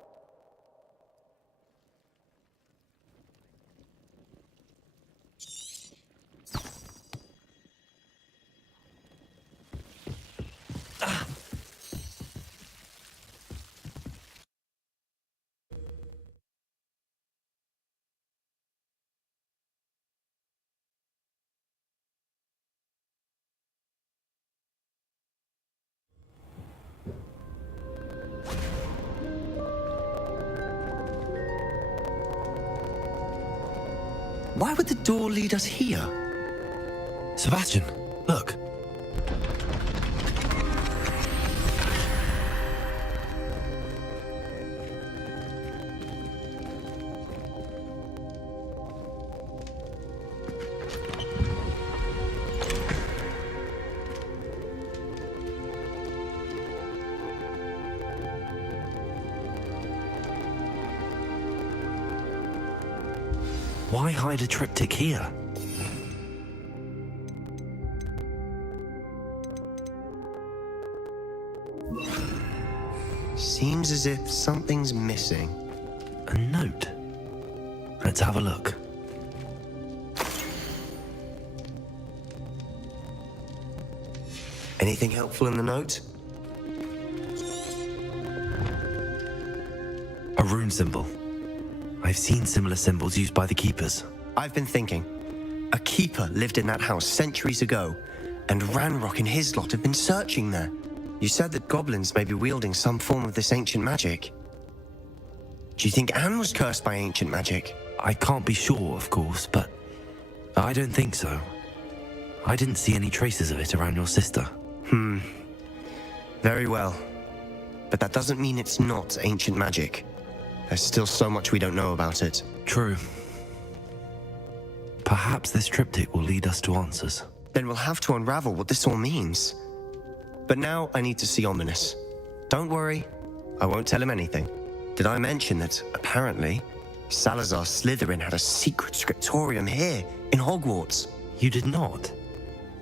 Why would the door lead us here? Sebastian, look. Why hide a triptych here? Seems as if something's missing. A note. Let's have a look. Anything helpful in the note? A rune symbol. I've seen similar symbols used by the keepers. I've been thinking. A keeper lived in that house centuries ago, and Ranrock and his lot have been searching there. You said that goblins may be wielding some form of this ancient magic. Do you think Anne was cursed by ancient magic? I can't be sure, of course, but I don't think so. I didn't see any traces of it around your sister. Very well. But that doesn't mean it's not ancient magic. There's still so much we don't know about it. True. Perhaps this triptych will lead us to answers. Then we'll have to unravel what this all means. But now I need to see Ominous. Don't worry, I won't tell him anything. Did I mention that, apparently, Salazar Slytherin had a secret scriptorium here, in Hogwarts? You did not?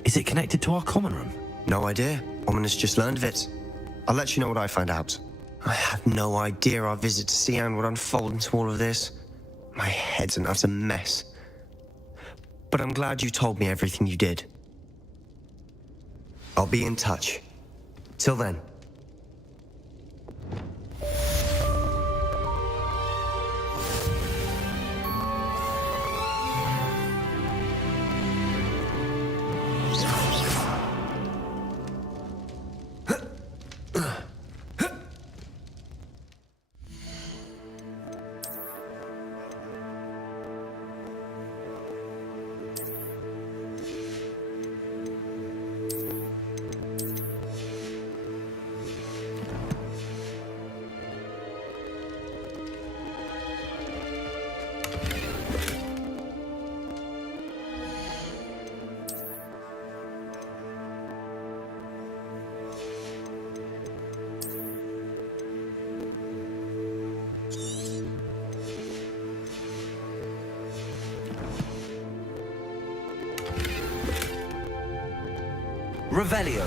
Is it connected to our common room? No idea. Ominous just learned of it. I'll let you know what I find out. I had no idea our visit to see Anne would unfold into all of this. My head's an utter mess. But I'm glad you told me everything you did. I'll be in touch. Till then. Revelio.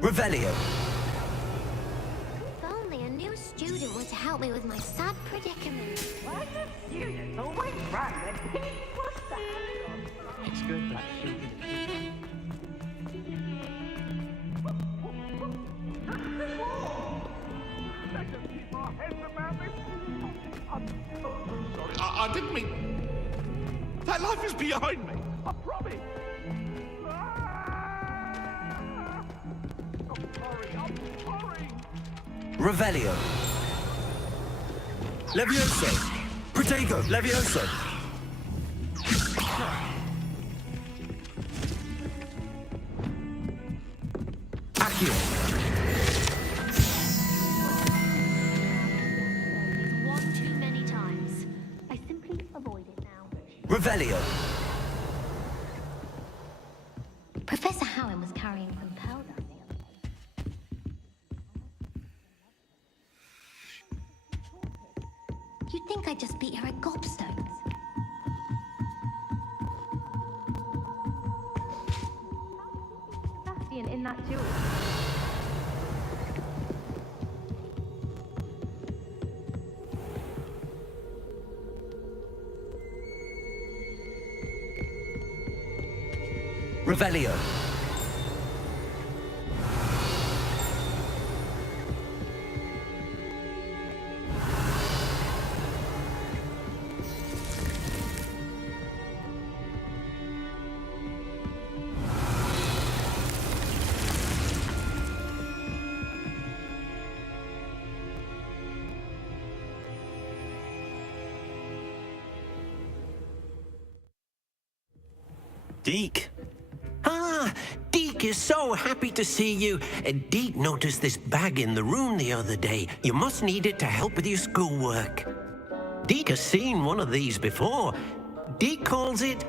Revelio. If only a new student were to help me with my sad predicament. Why are you students always right when what's that? It's good that shooting. Let us keep our heads about this. I'm sorry, I didn't mean... That life is behind me. I promise. I'm sorry. Revelio. Levioso. Protego. Levioso. Accio. One too many times. I simply avoid it now. Revelio. Professor Howard was carrying some pearl down the other day. You'd think I just beat her at gobstones. Sebastian in that duel. Revelio. Deke. Ah, Deke is so happy to see you. Deke noticed this bag in the room the other day. You must need it to help with your schoolwork. Deke has seen one of these before. Deke calls it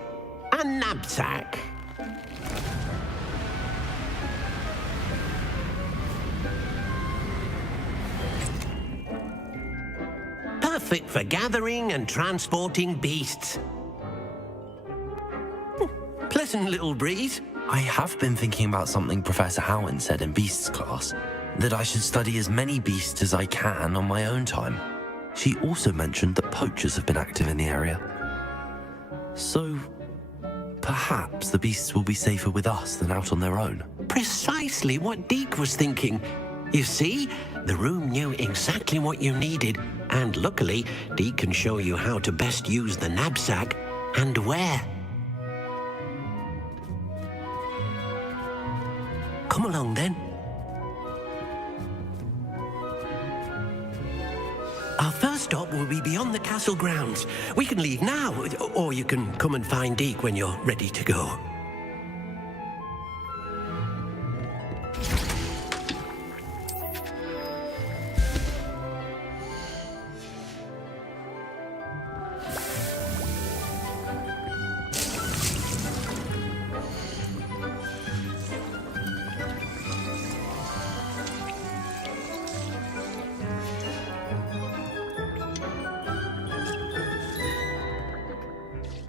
a knapsack. Perfect for gathering and transporting beasts. Pleasant little breeze. I have been thinking about something Professor Howin said in Beasts class, that I should study as many beasts as I can on my own time. She also mentioned that poachers have been active in the area. So, perhaps the beasts will be safer with us than out on their own. Precisely what Deke was thinking. You see, the room knew exactly what you needed, and luckily, Deke can show you how to best use the knapsack and where. Come along then. Our first stop will be beyond the castle grounds. We can leave now, or you can come and find Deke when you're ready to go.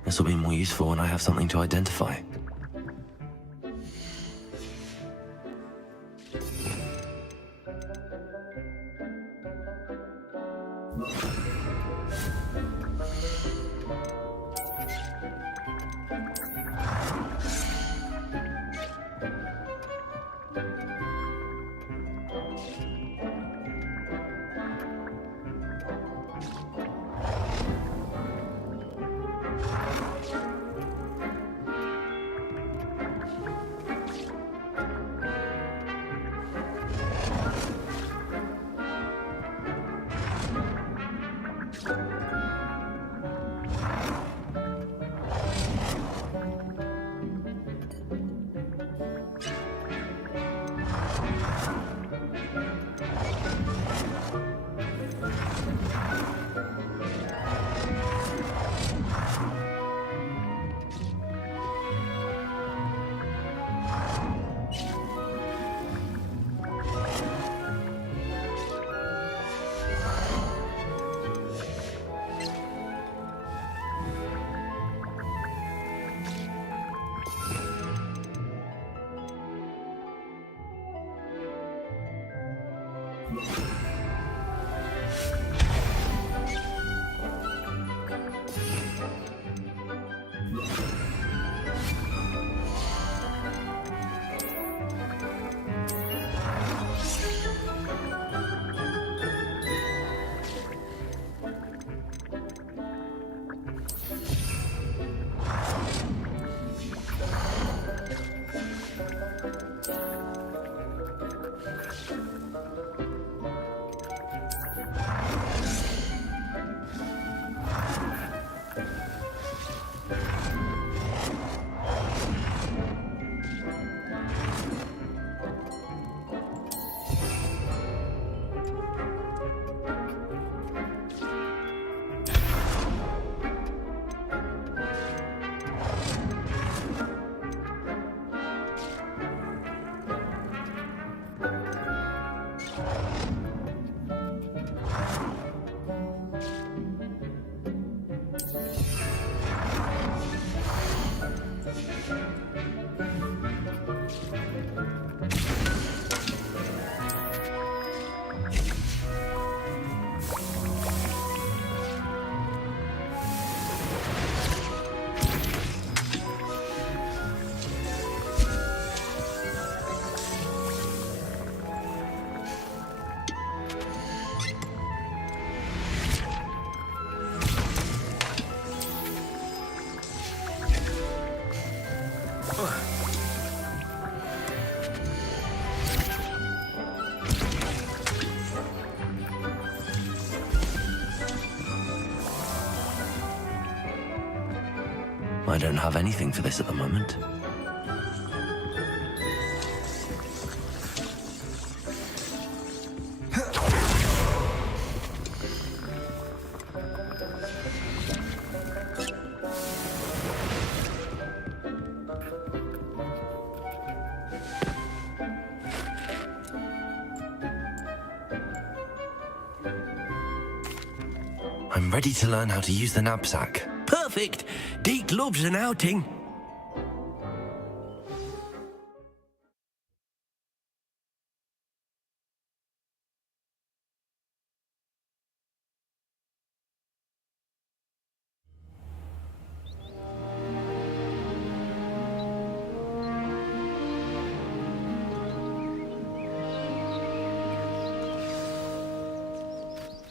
This will be more useful when I have something to identify. I don't have anything for this at the moment. I'm ready to learn how to use the knapsack. Perfect. Deke loves an outing.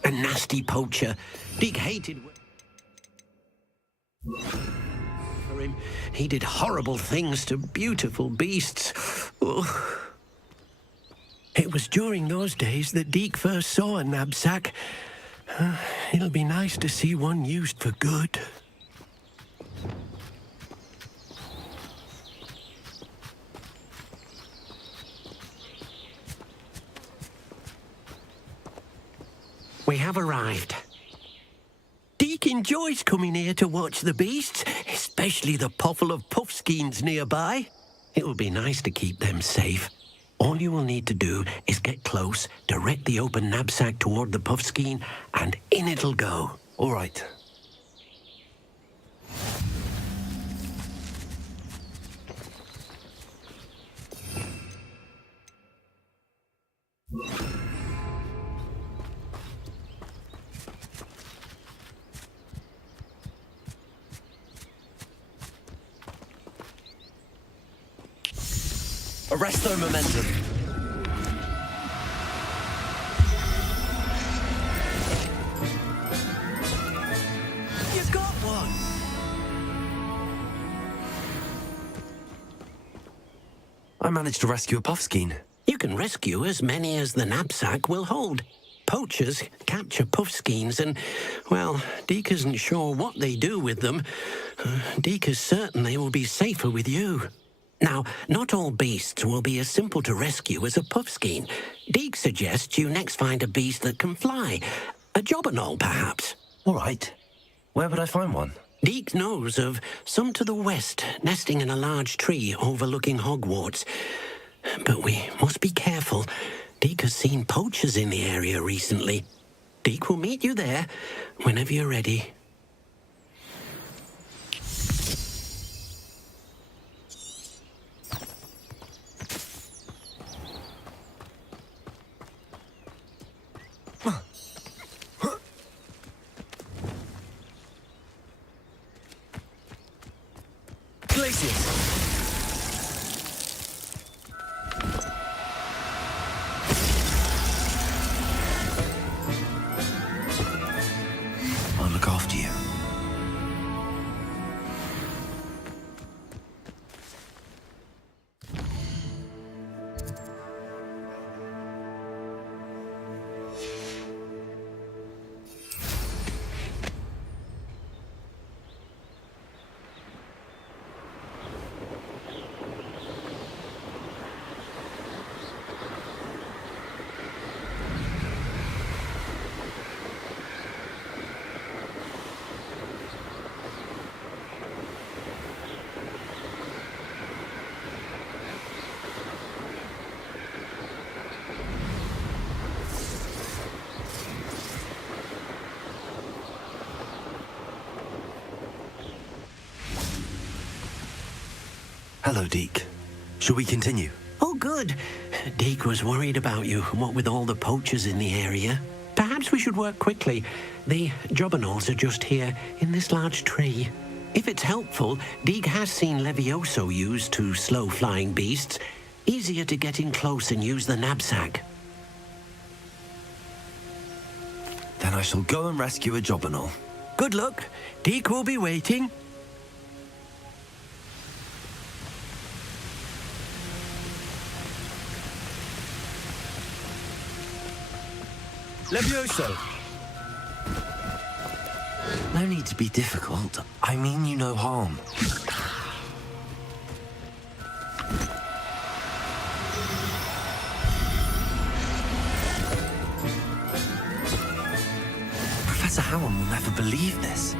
A nasty poacher. Deke hated for him. He did horrible things to beautiful beasts. Oh. It was during those days that Deke first saw a knapsack. It'll be nice to see one used for good. We have arrived. Deke enjoys coming here to watch the beasts, especially the potful of puffskeins nearby. It will be nice to keep them safe. All you will need to do is get close, direct the open knapsack toward the puffskein, and in it'll go. All right. Arresto momentum. You got one! I managed to rescue a puffskein. You can rescue as many as the knapsack will hold. Poachers capture puffskeins and, well, Deke isn't sure what they do with them. Deke is certain they will be safer with you. Now, not all beasts will be as simple to rescue as a puffskein. Deke suggests you next find a beast that can fly. A jobberknoll, perhaps. All right. Where would I find one? Deke knows of some to the west, nesting in a large tree overlooking Hogwarts. But we must be careful. Deke has seen poachers in the area recently. Deke will meet you there whenever you're ready. I'll look after you. Hello, Deke. Shall we continue? Oh, good. Deke was worried about you, what with all the poachers in the area. Perhaps we should work quickly. The jobberknolls are just here, in this large tree. If it's helpful, Deke has seen Levioso used to slow flying beasts. Easier to get in close and use the knapsack. Then I shall go and rescue a jobberknoll. Good luck. Deke will be waiting. Levioso! No need to be difficult. I mean you no harm. Professor Howard will never believe this.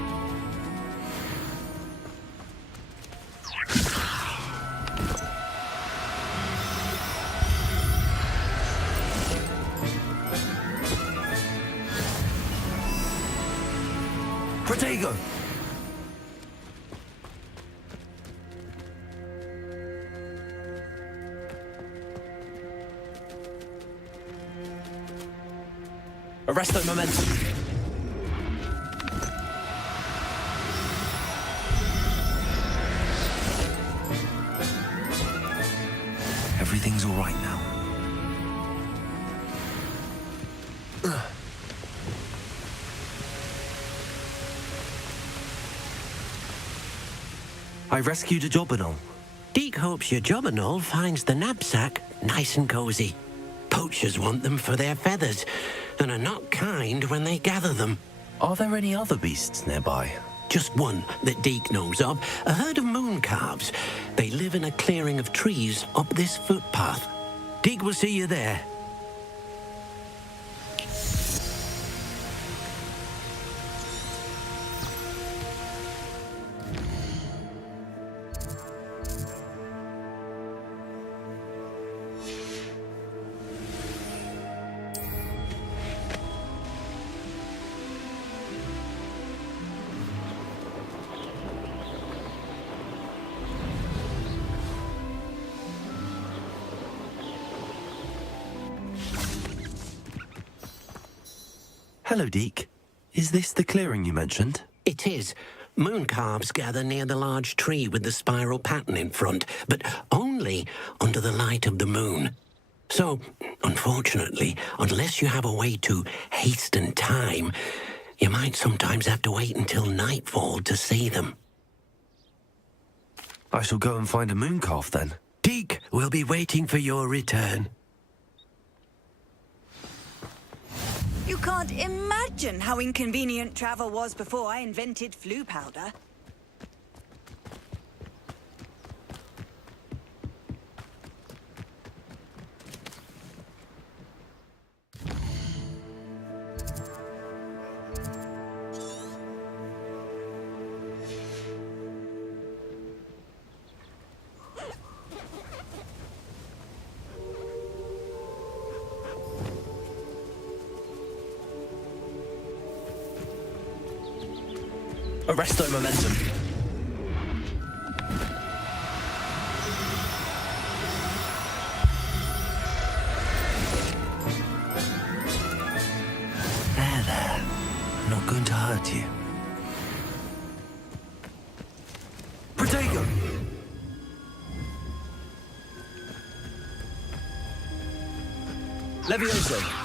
Protego! Arresto momentum. Everything's all right now. I rescued a Jobberknoll. Deke hopes your Jobberknoll finds the knapsack nice and cozy. Poachers want them for their feathers, and are not kind when they gather them. Are there any other beasts nearby? Just one that Deke knows of, a herd of moon calves. They live in a clearing of trees up this footpath. Deke will see you there. Hello, Deke. Is this the clearing you mentioned? It is. Moon calves gather near the large tree with the spiral pattern in front, but only under the light of the moon. So, unfortunately, unless you have a way to hasten time, you might sometimes have to wait until nightfall to see them. I shall go and find a moon calf then. Deke will be waiting for your return. You can't imagine how inconvenient travel was before I invented flu powder. Arresto momentum. There. I'm not going to hurt you. Protego! Levioso!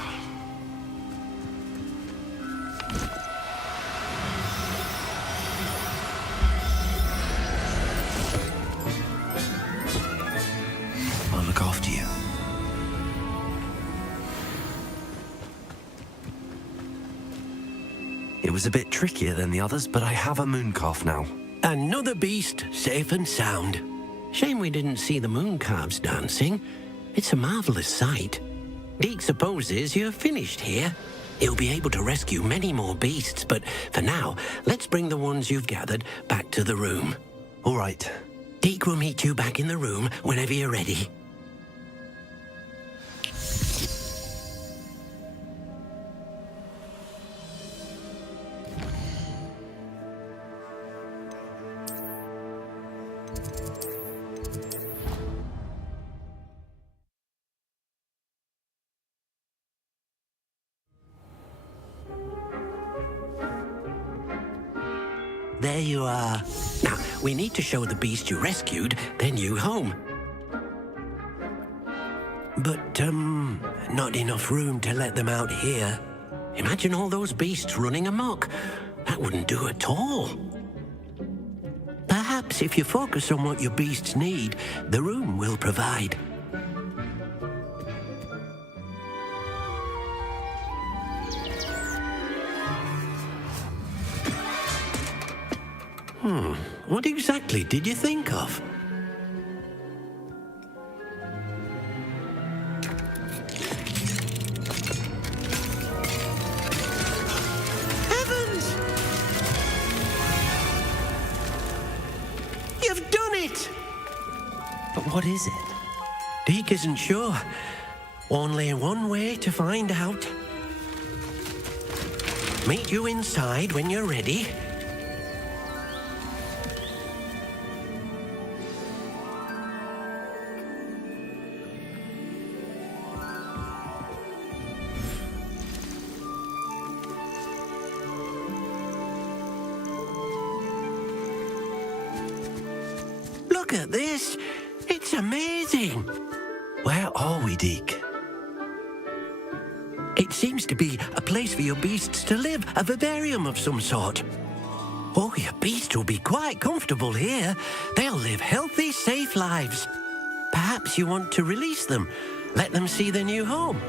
I'll look after you. It was a bit trickier than the others, but I have a moon calf now. Another beast, safe and sound. Shame we didn't see the moon calves dancing. It's a marvelous sight. Deke supposes you're finished here. He'll be able to rescue many more beasts, but for now, let's bring the ones you've gathered back to the room. All right. Deke will meet you back in the room whenever you're ready. There you are. Now, we need to show the beast you rescued their new home. But, not enough room to let them out here. Imagine all those beasts running amok. That wouldn't do at all. Perhaps if you focus on what your beasts need, the room will provide. What exactly did you think of? Heavens! You've done it! But what is it? Deke isn't sure. Only one way to find out. Meet you inside when you're ready. Look at this. It's amazing. Where are we, Deke? It seems to be a place for your beasts to live, a vivarium of some sort. Oh, your beasts will be quite comfortable here. They'll live healthy, safe lives. Perhaps you want to release them, let them see their new home.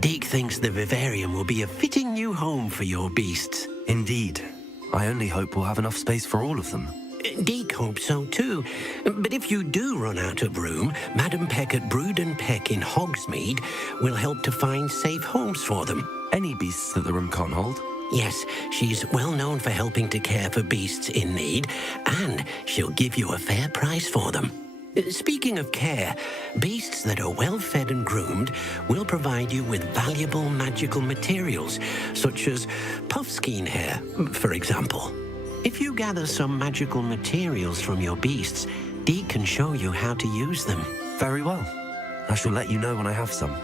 Deke thinks the vivarium will be a fitting new home for your beasts. Indeed. I only hope we'll have enough space for all of them. Deke hopes so too. But if you do run out of room, Madam Peck at Brood and Peck in Hogsmeade will help to find safe homes for them. Any beasts that the room can't hold? Yes, she's well known for helping to care for beasts in need, and she'll give you a fair price for them. Speaking of care, beasts that are well fed and groomed will provide you with valuable magical materials, such as puffskein hair, for example. If you gather some magical materials from your beasts, Deke can show you how to use them. Very well. I shall let you know when I have some.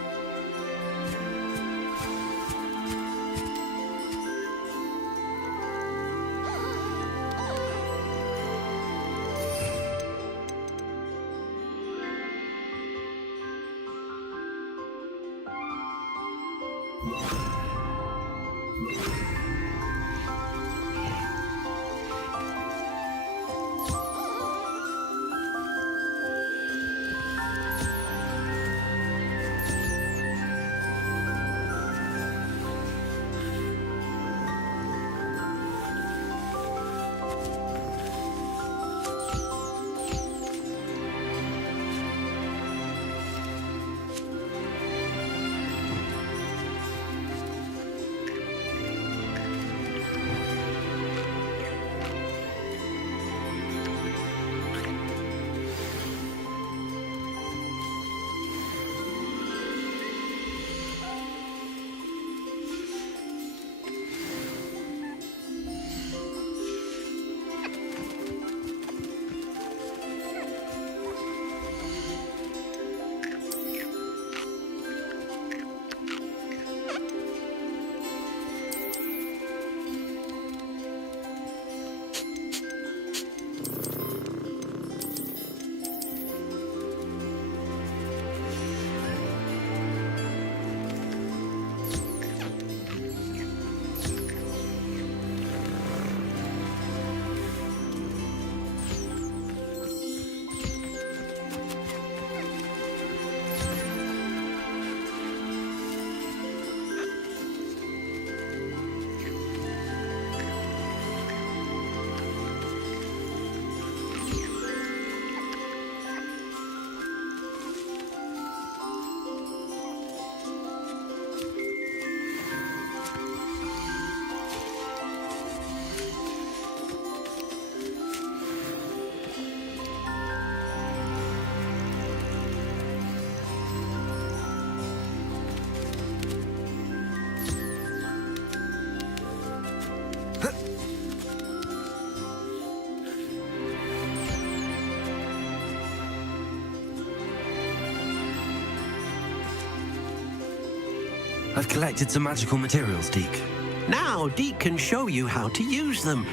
I've collected some magical materials, Deke. Now, Deke can show you how to use them.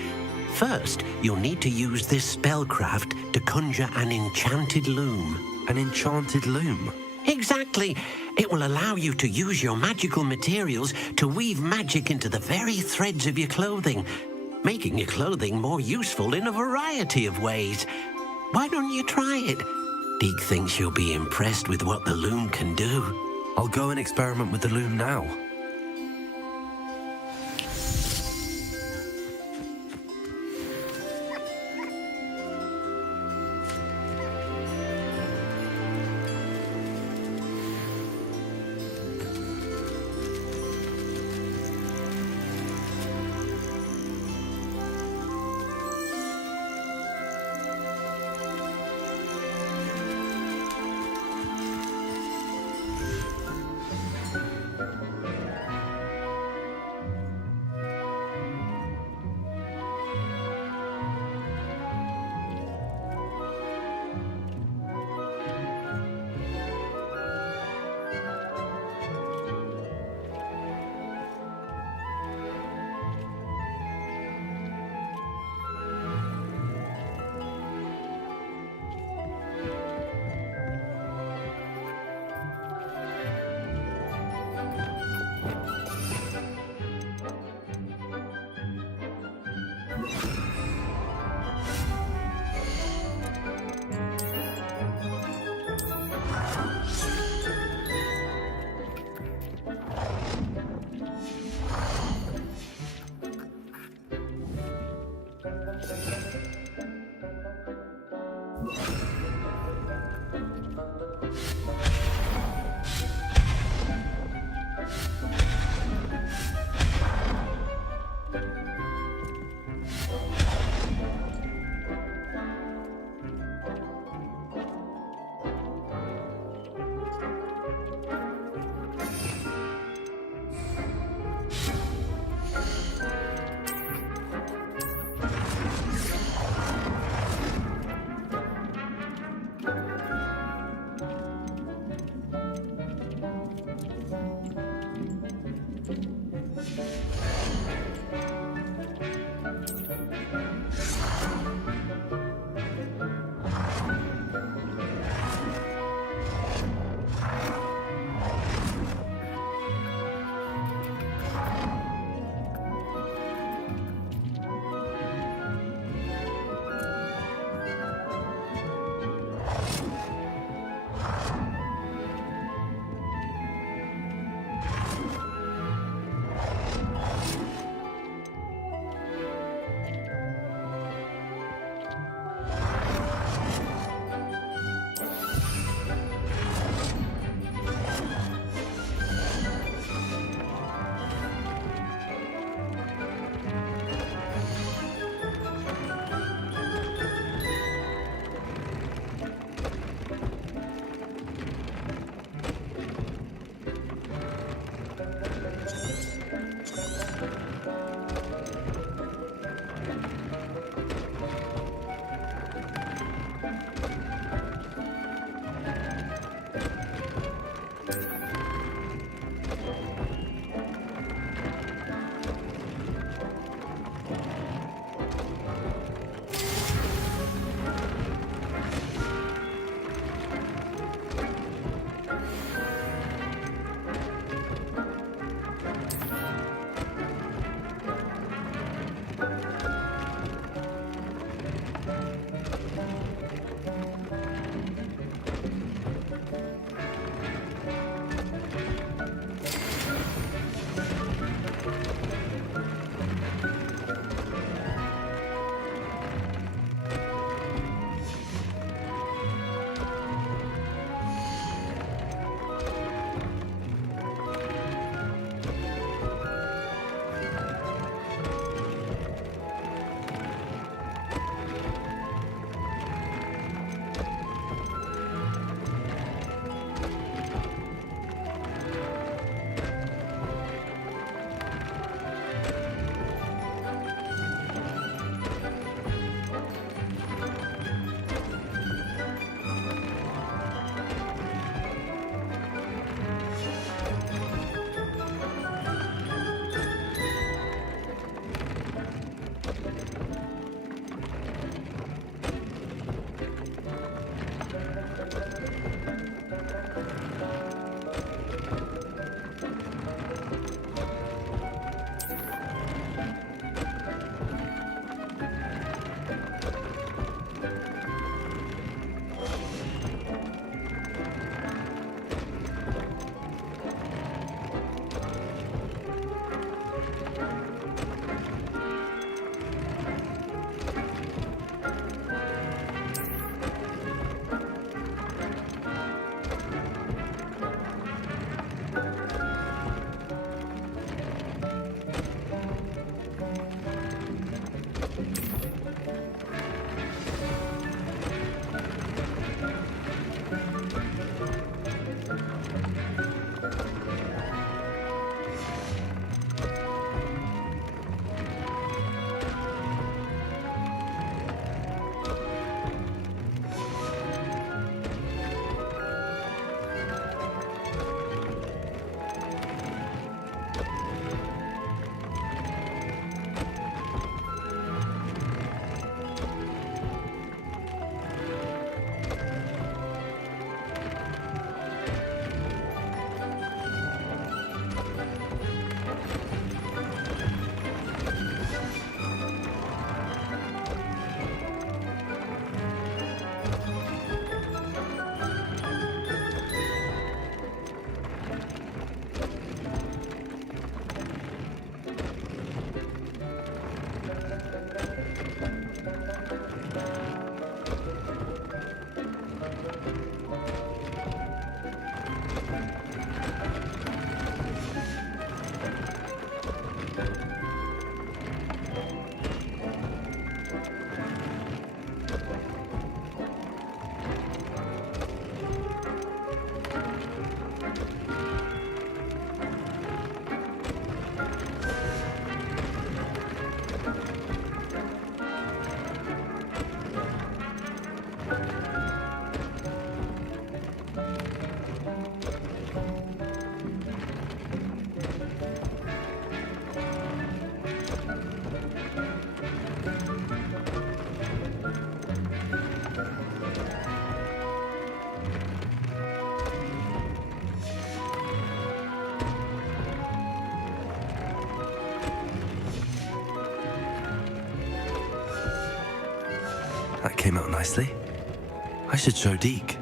First, you'll need to use this spellcraft to conjure an enchanted loom. An enchanted loom? Exactly. It will allow you to use your magical materials to weave magic into the very threads of your clothing, making your clothing more useful in a variety of ways. Why don't you try it? Deke thinks you'll be impressed with what the loom can do. I'll go and experiment with the loom now. came out nicely. I should show Deke.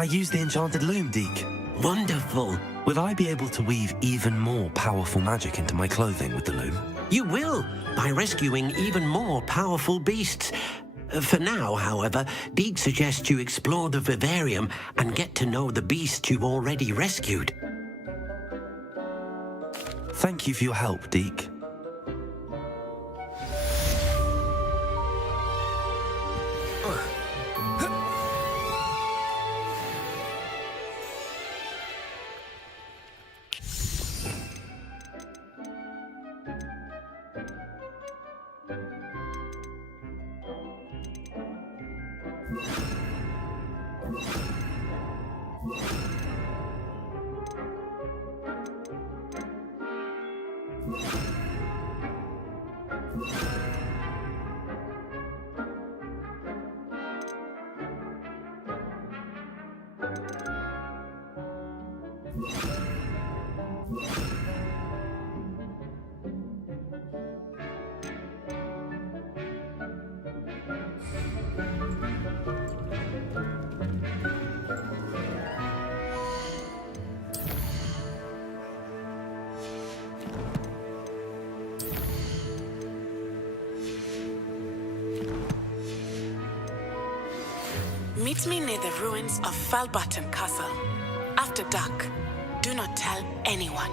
I used the enchanted loom, Deke. Wonderful. Will I be able to weave even more powerful magic into my clothing with the loom? You will, by rescuing even more powerful beasts. For now, however, Deke suggests you explore the vivarium and get to know the beasts you've already rescued. Thank you for your help, Deke. Meet me near the ruins of Falbutton Castle. After dark. Do not tell anyone.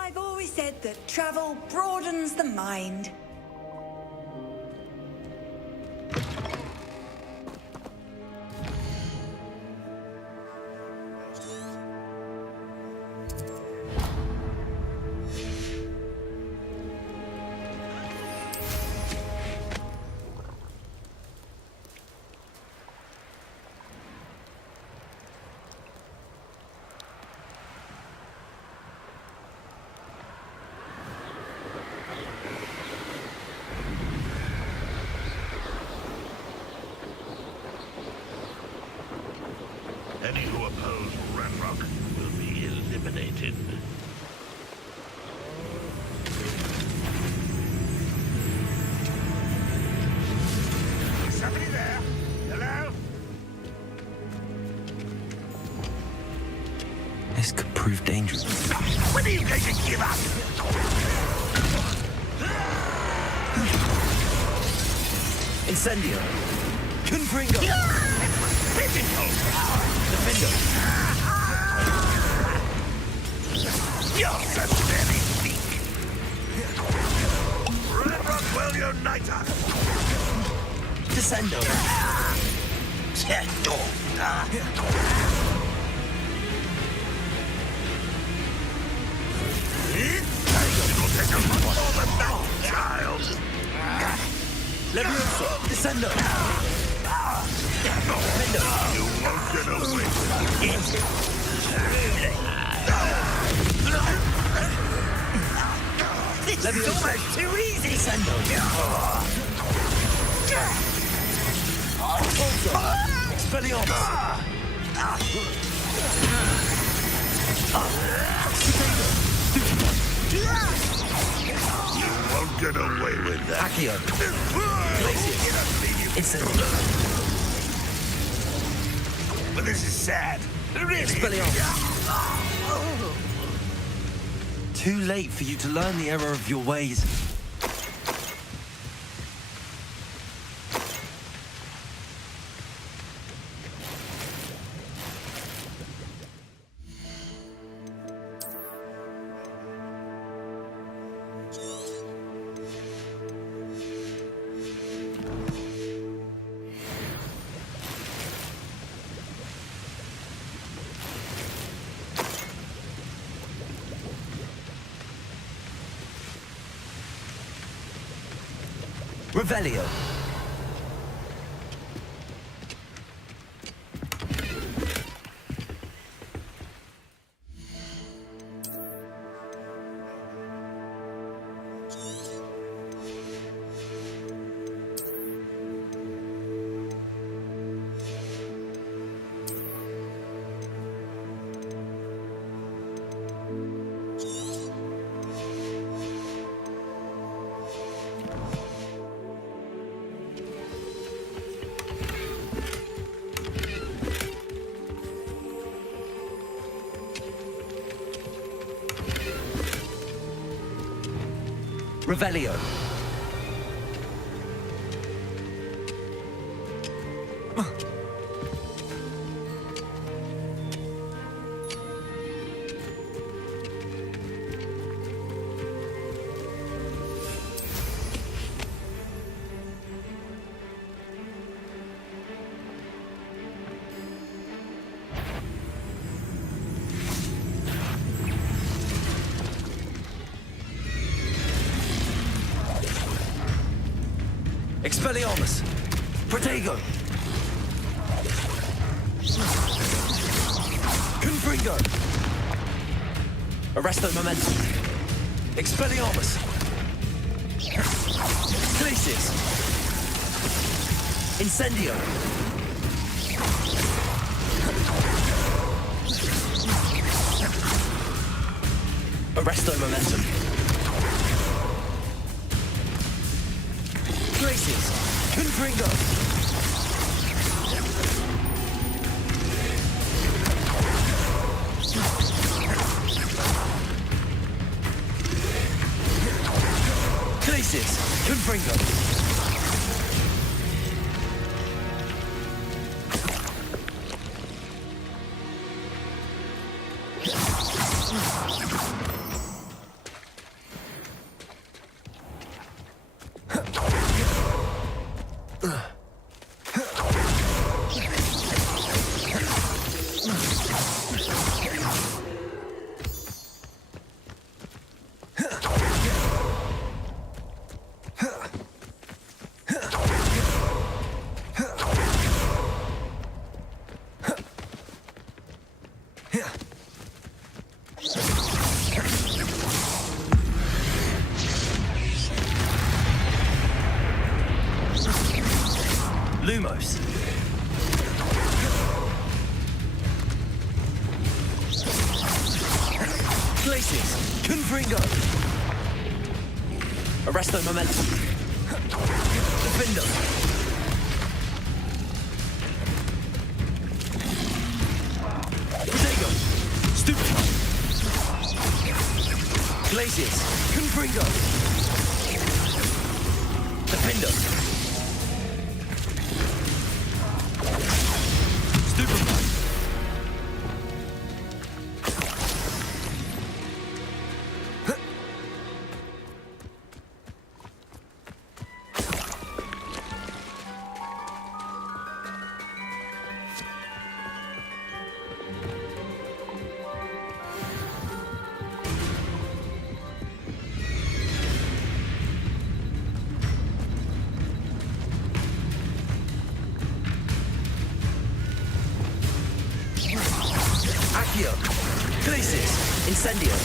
I've always said that travel broadens the mind. Any who oppose Ranrock will be eliminated. Is somebody there? Hello? This could prove dangerous. When are you going to give up? Incendio! Confringo! Defender! You're so very weak. Ranrock will unite us. Descendo! It'll take a lot more than that, child. Levioso! Descendo! You won't get away with it. This is almost too easy, Sando. Expelliarmus! You won't get away with that. Accio! Incendio! But this is sad. Really. Too late for you to learn the error of your ways. Revelio. Revelio. Expelliarmus! Protego! Confringo! Arresto Momentum! Expelliarmus! Glacius! Incendio! Arresto Momentum! Glacius! Confringo! Glacius! Confringo! Lumos. Glacius. Confringo. Arresto momentum. Defender. Protego. Stupefy. Glacius. Confringo. Defender. Stupefy. Accio. Glacius. Incendio.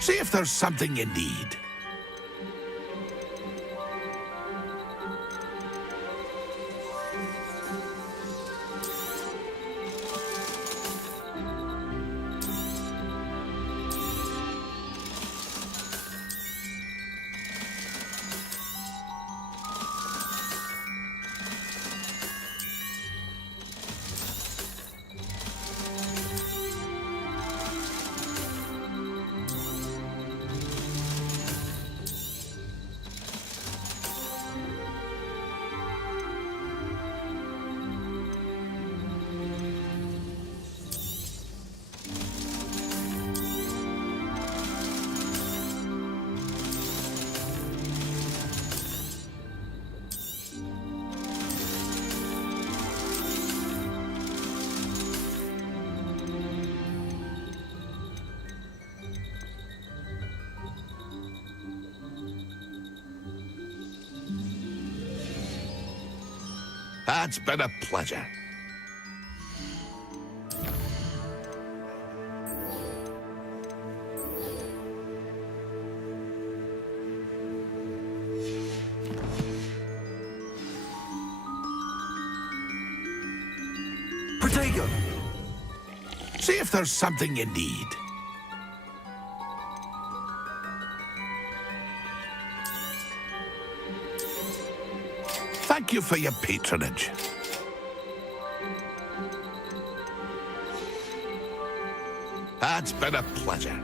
See if there's something you need. It's been a pleasure. Protego. See if there's something you need. Thank you for your patronage. It's been a pleasure.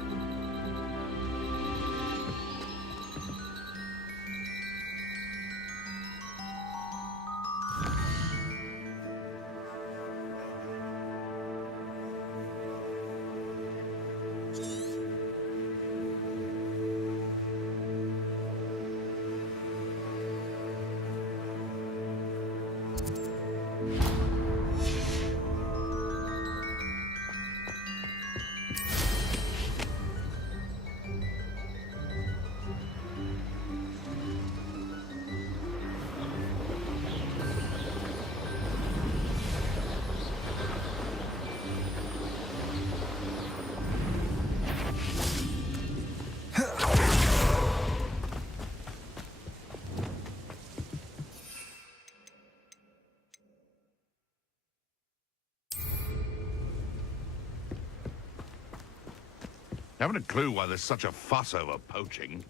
Haven't a clue why there's such a fuss over poaching.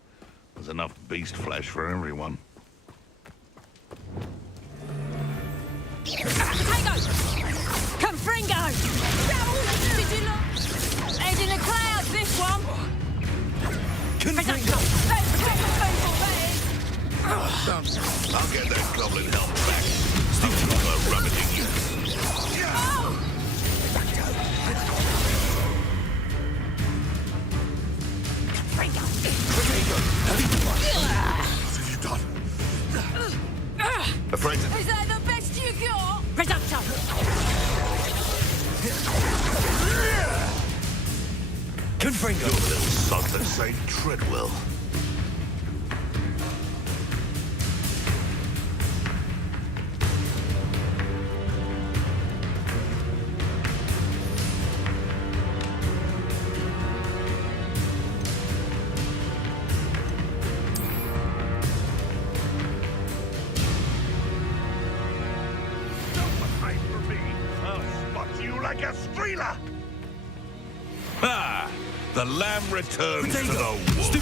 There's enough beast flesh for everyone. Potato! Confringo! Did you look? Head in the clouds, this one! Confringo! I'll get that goblin helmet back. I'm not rummaging you. Afraid to... Is that the best you got? Reducto! Confringo. Your little son that St. Treadwell. squealer! Ah! The lamb returns to the wolf.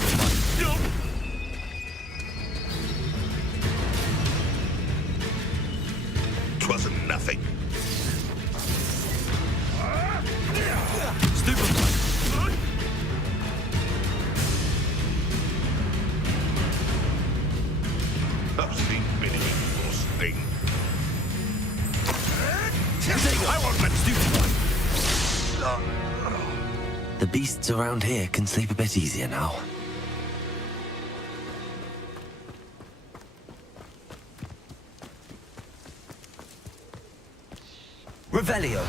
Twasn't nothing. I've seen many worse things. I won't let stupid one. The beasts around here can sleep a bit easier now. Revelio.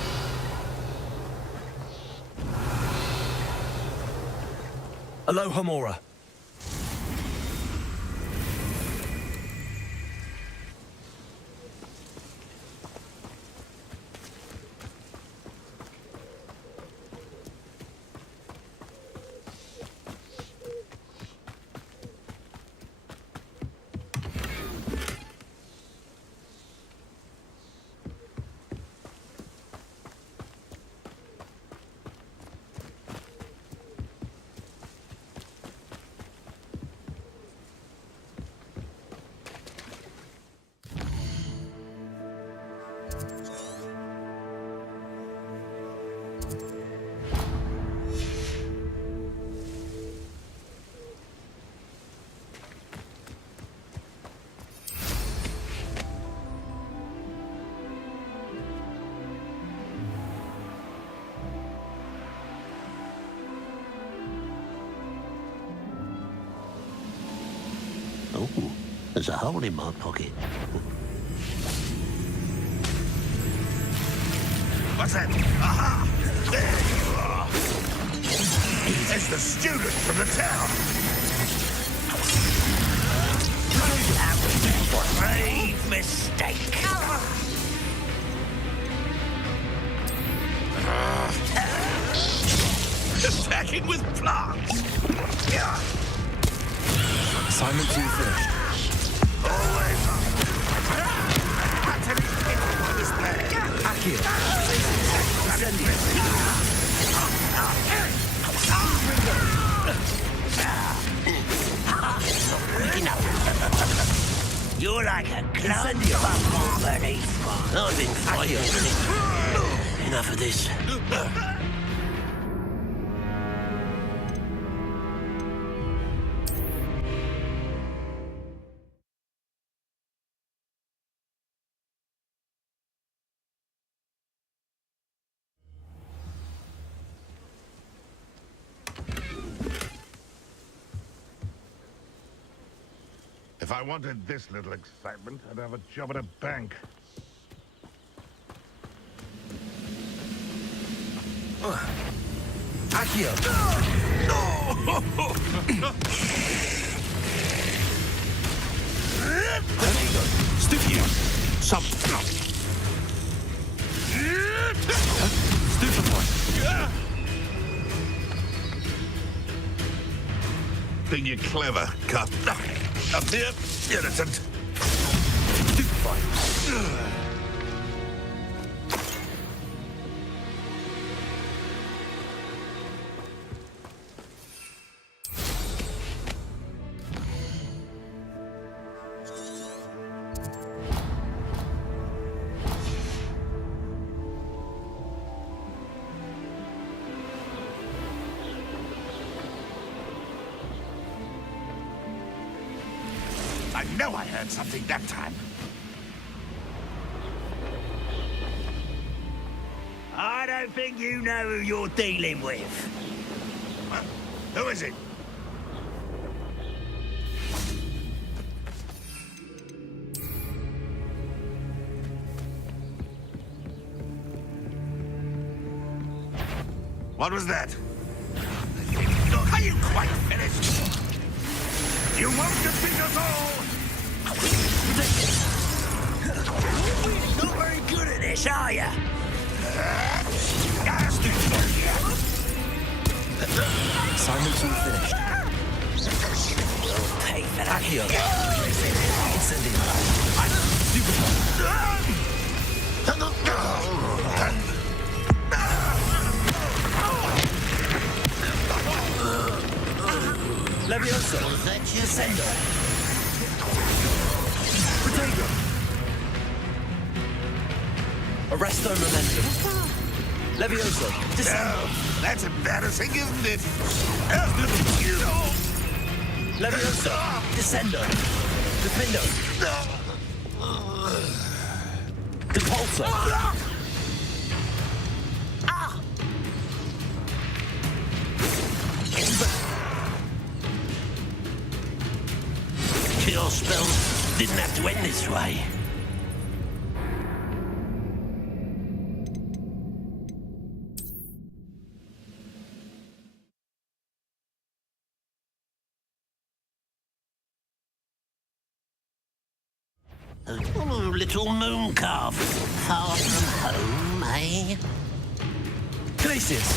Alohomora. Oh, there's a hole in my pocket. What's that? Aha! There you are! It's the student from the town! Grave mistake. Attacking with plants! Assignment 2 finished. Always up! That's anything on this planet! Accio. You're like a clown bumble beneath one. I've been fired. Enough of this. If I wanted this little excitement, I'd have a job at a bank. Accio. Stupid. Stupid one. Think you're clever, cut. Up here, irritant. I know I heard something that time. I don't think you know who you're dealing with. Huh? Who is it? What was that? Are you quite finished? You won't defeat us all! Not very good at this, are you? Assignment 2 finished. You'll pay for that. Accio. Incendio. Stupid one. Levioso. Descendo. Protego. Arresto momentum. Levioso. Descendo. Oh, that's embarrassing, isn't it? Levioso. Descendo. Defendo. Depulso. Cure spells didn't have to end this way. Oh, little moon calf, far from home, eh? Glacius.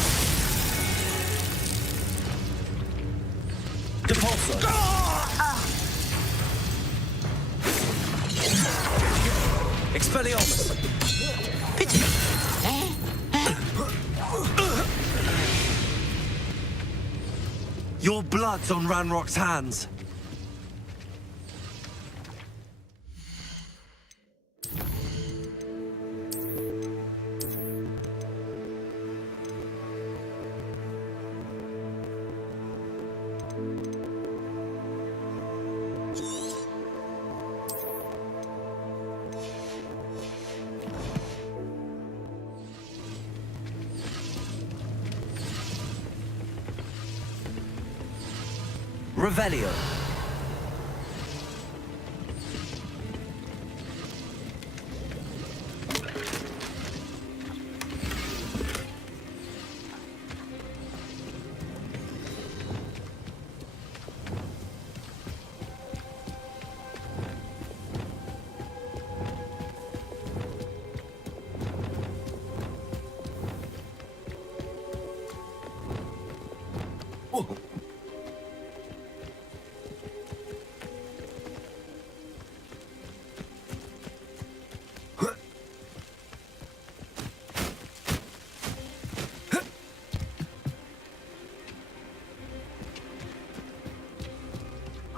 Depulso. Expelliarmus. Pity. Your blood's on Ranrock's hands. Revelio.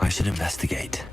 I should investigate.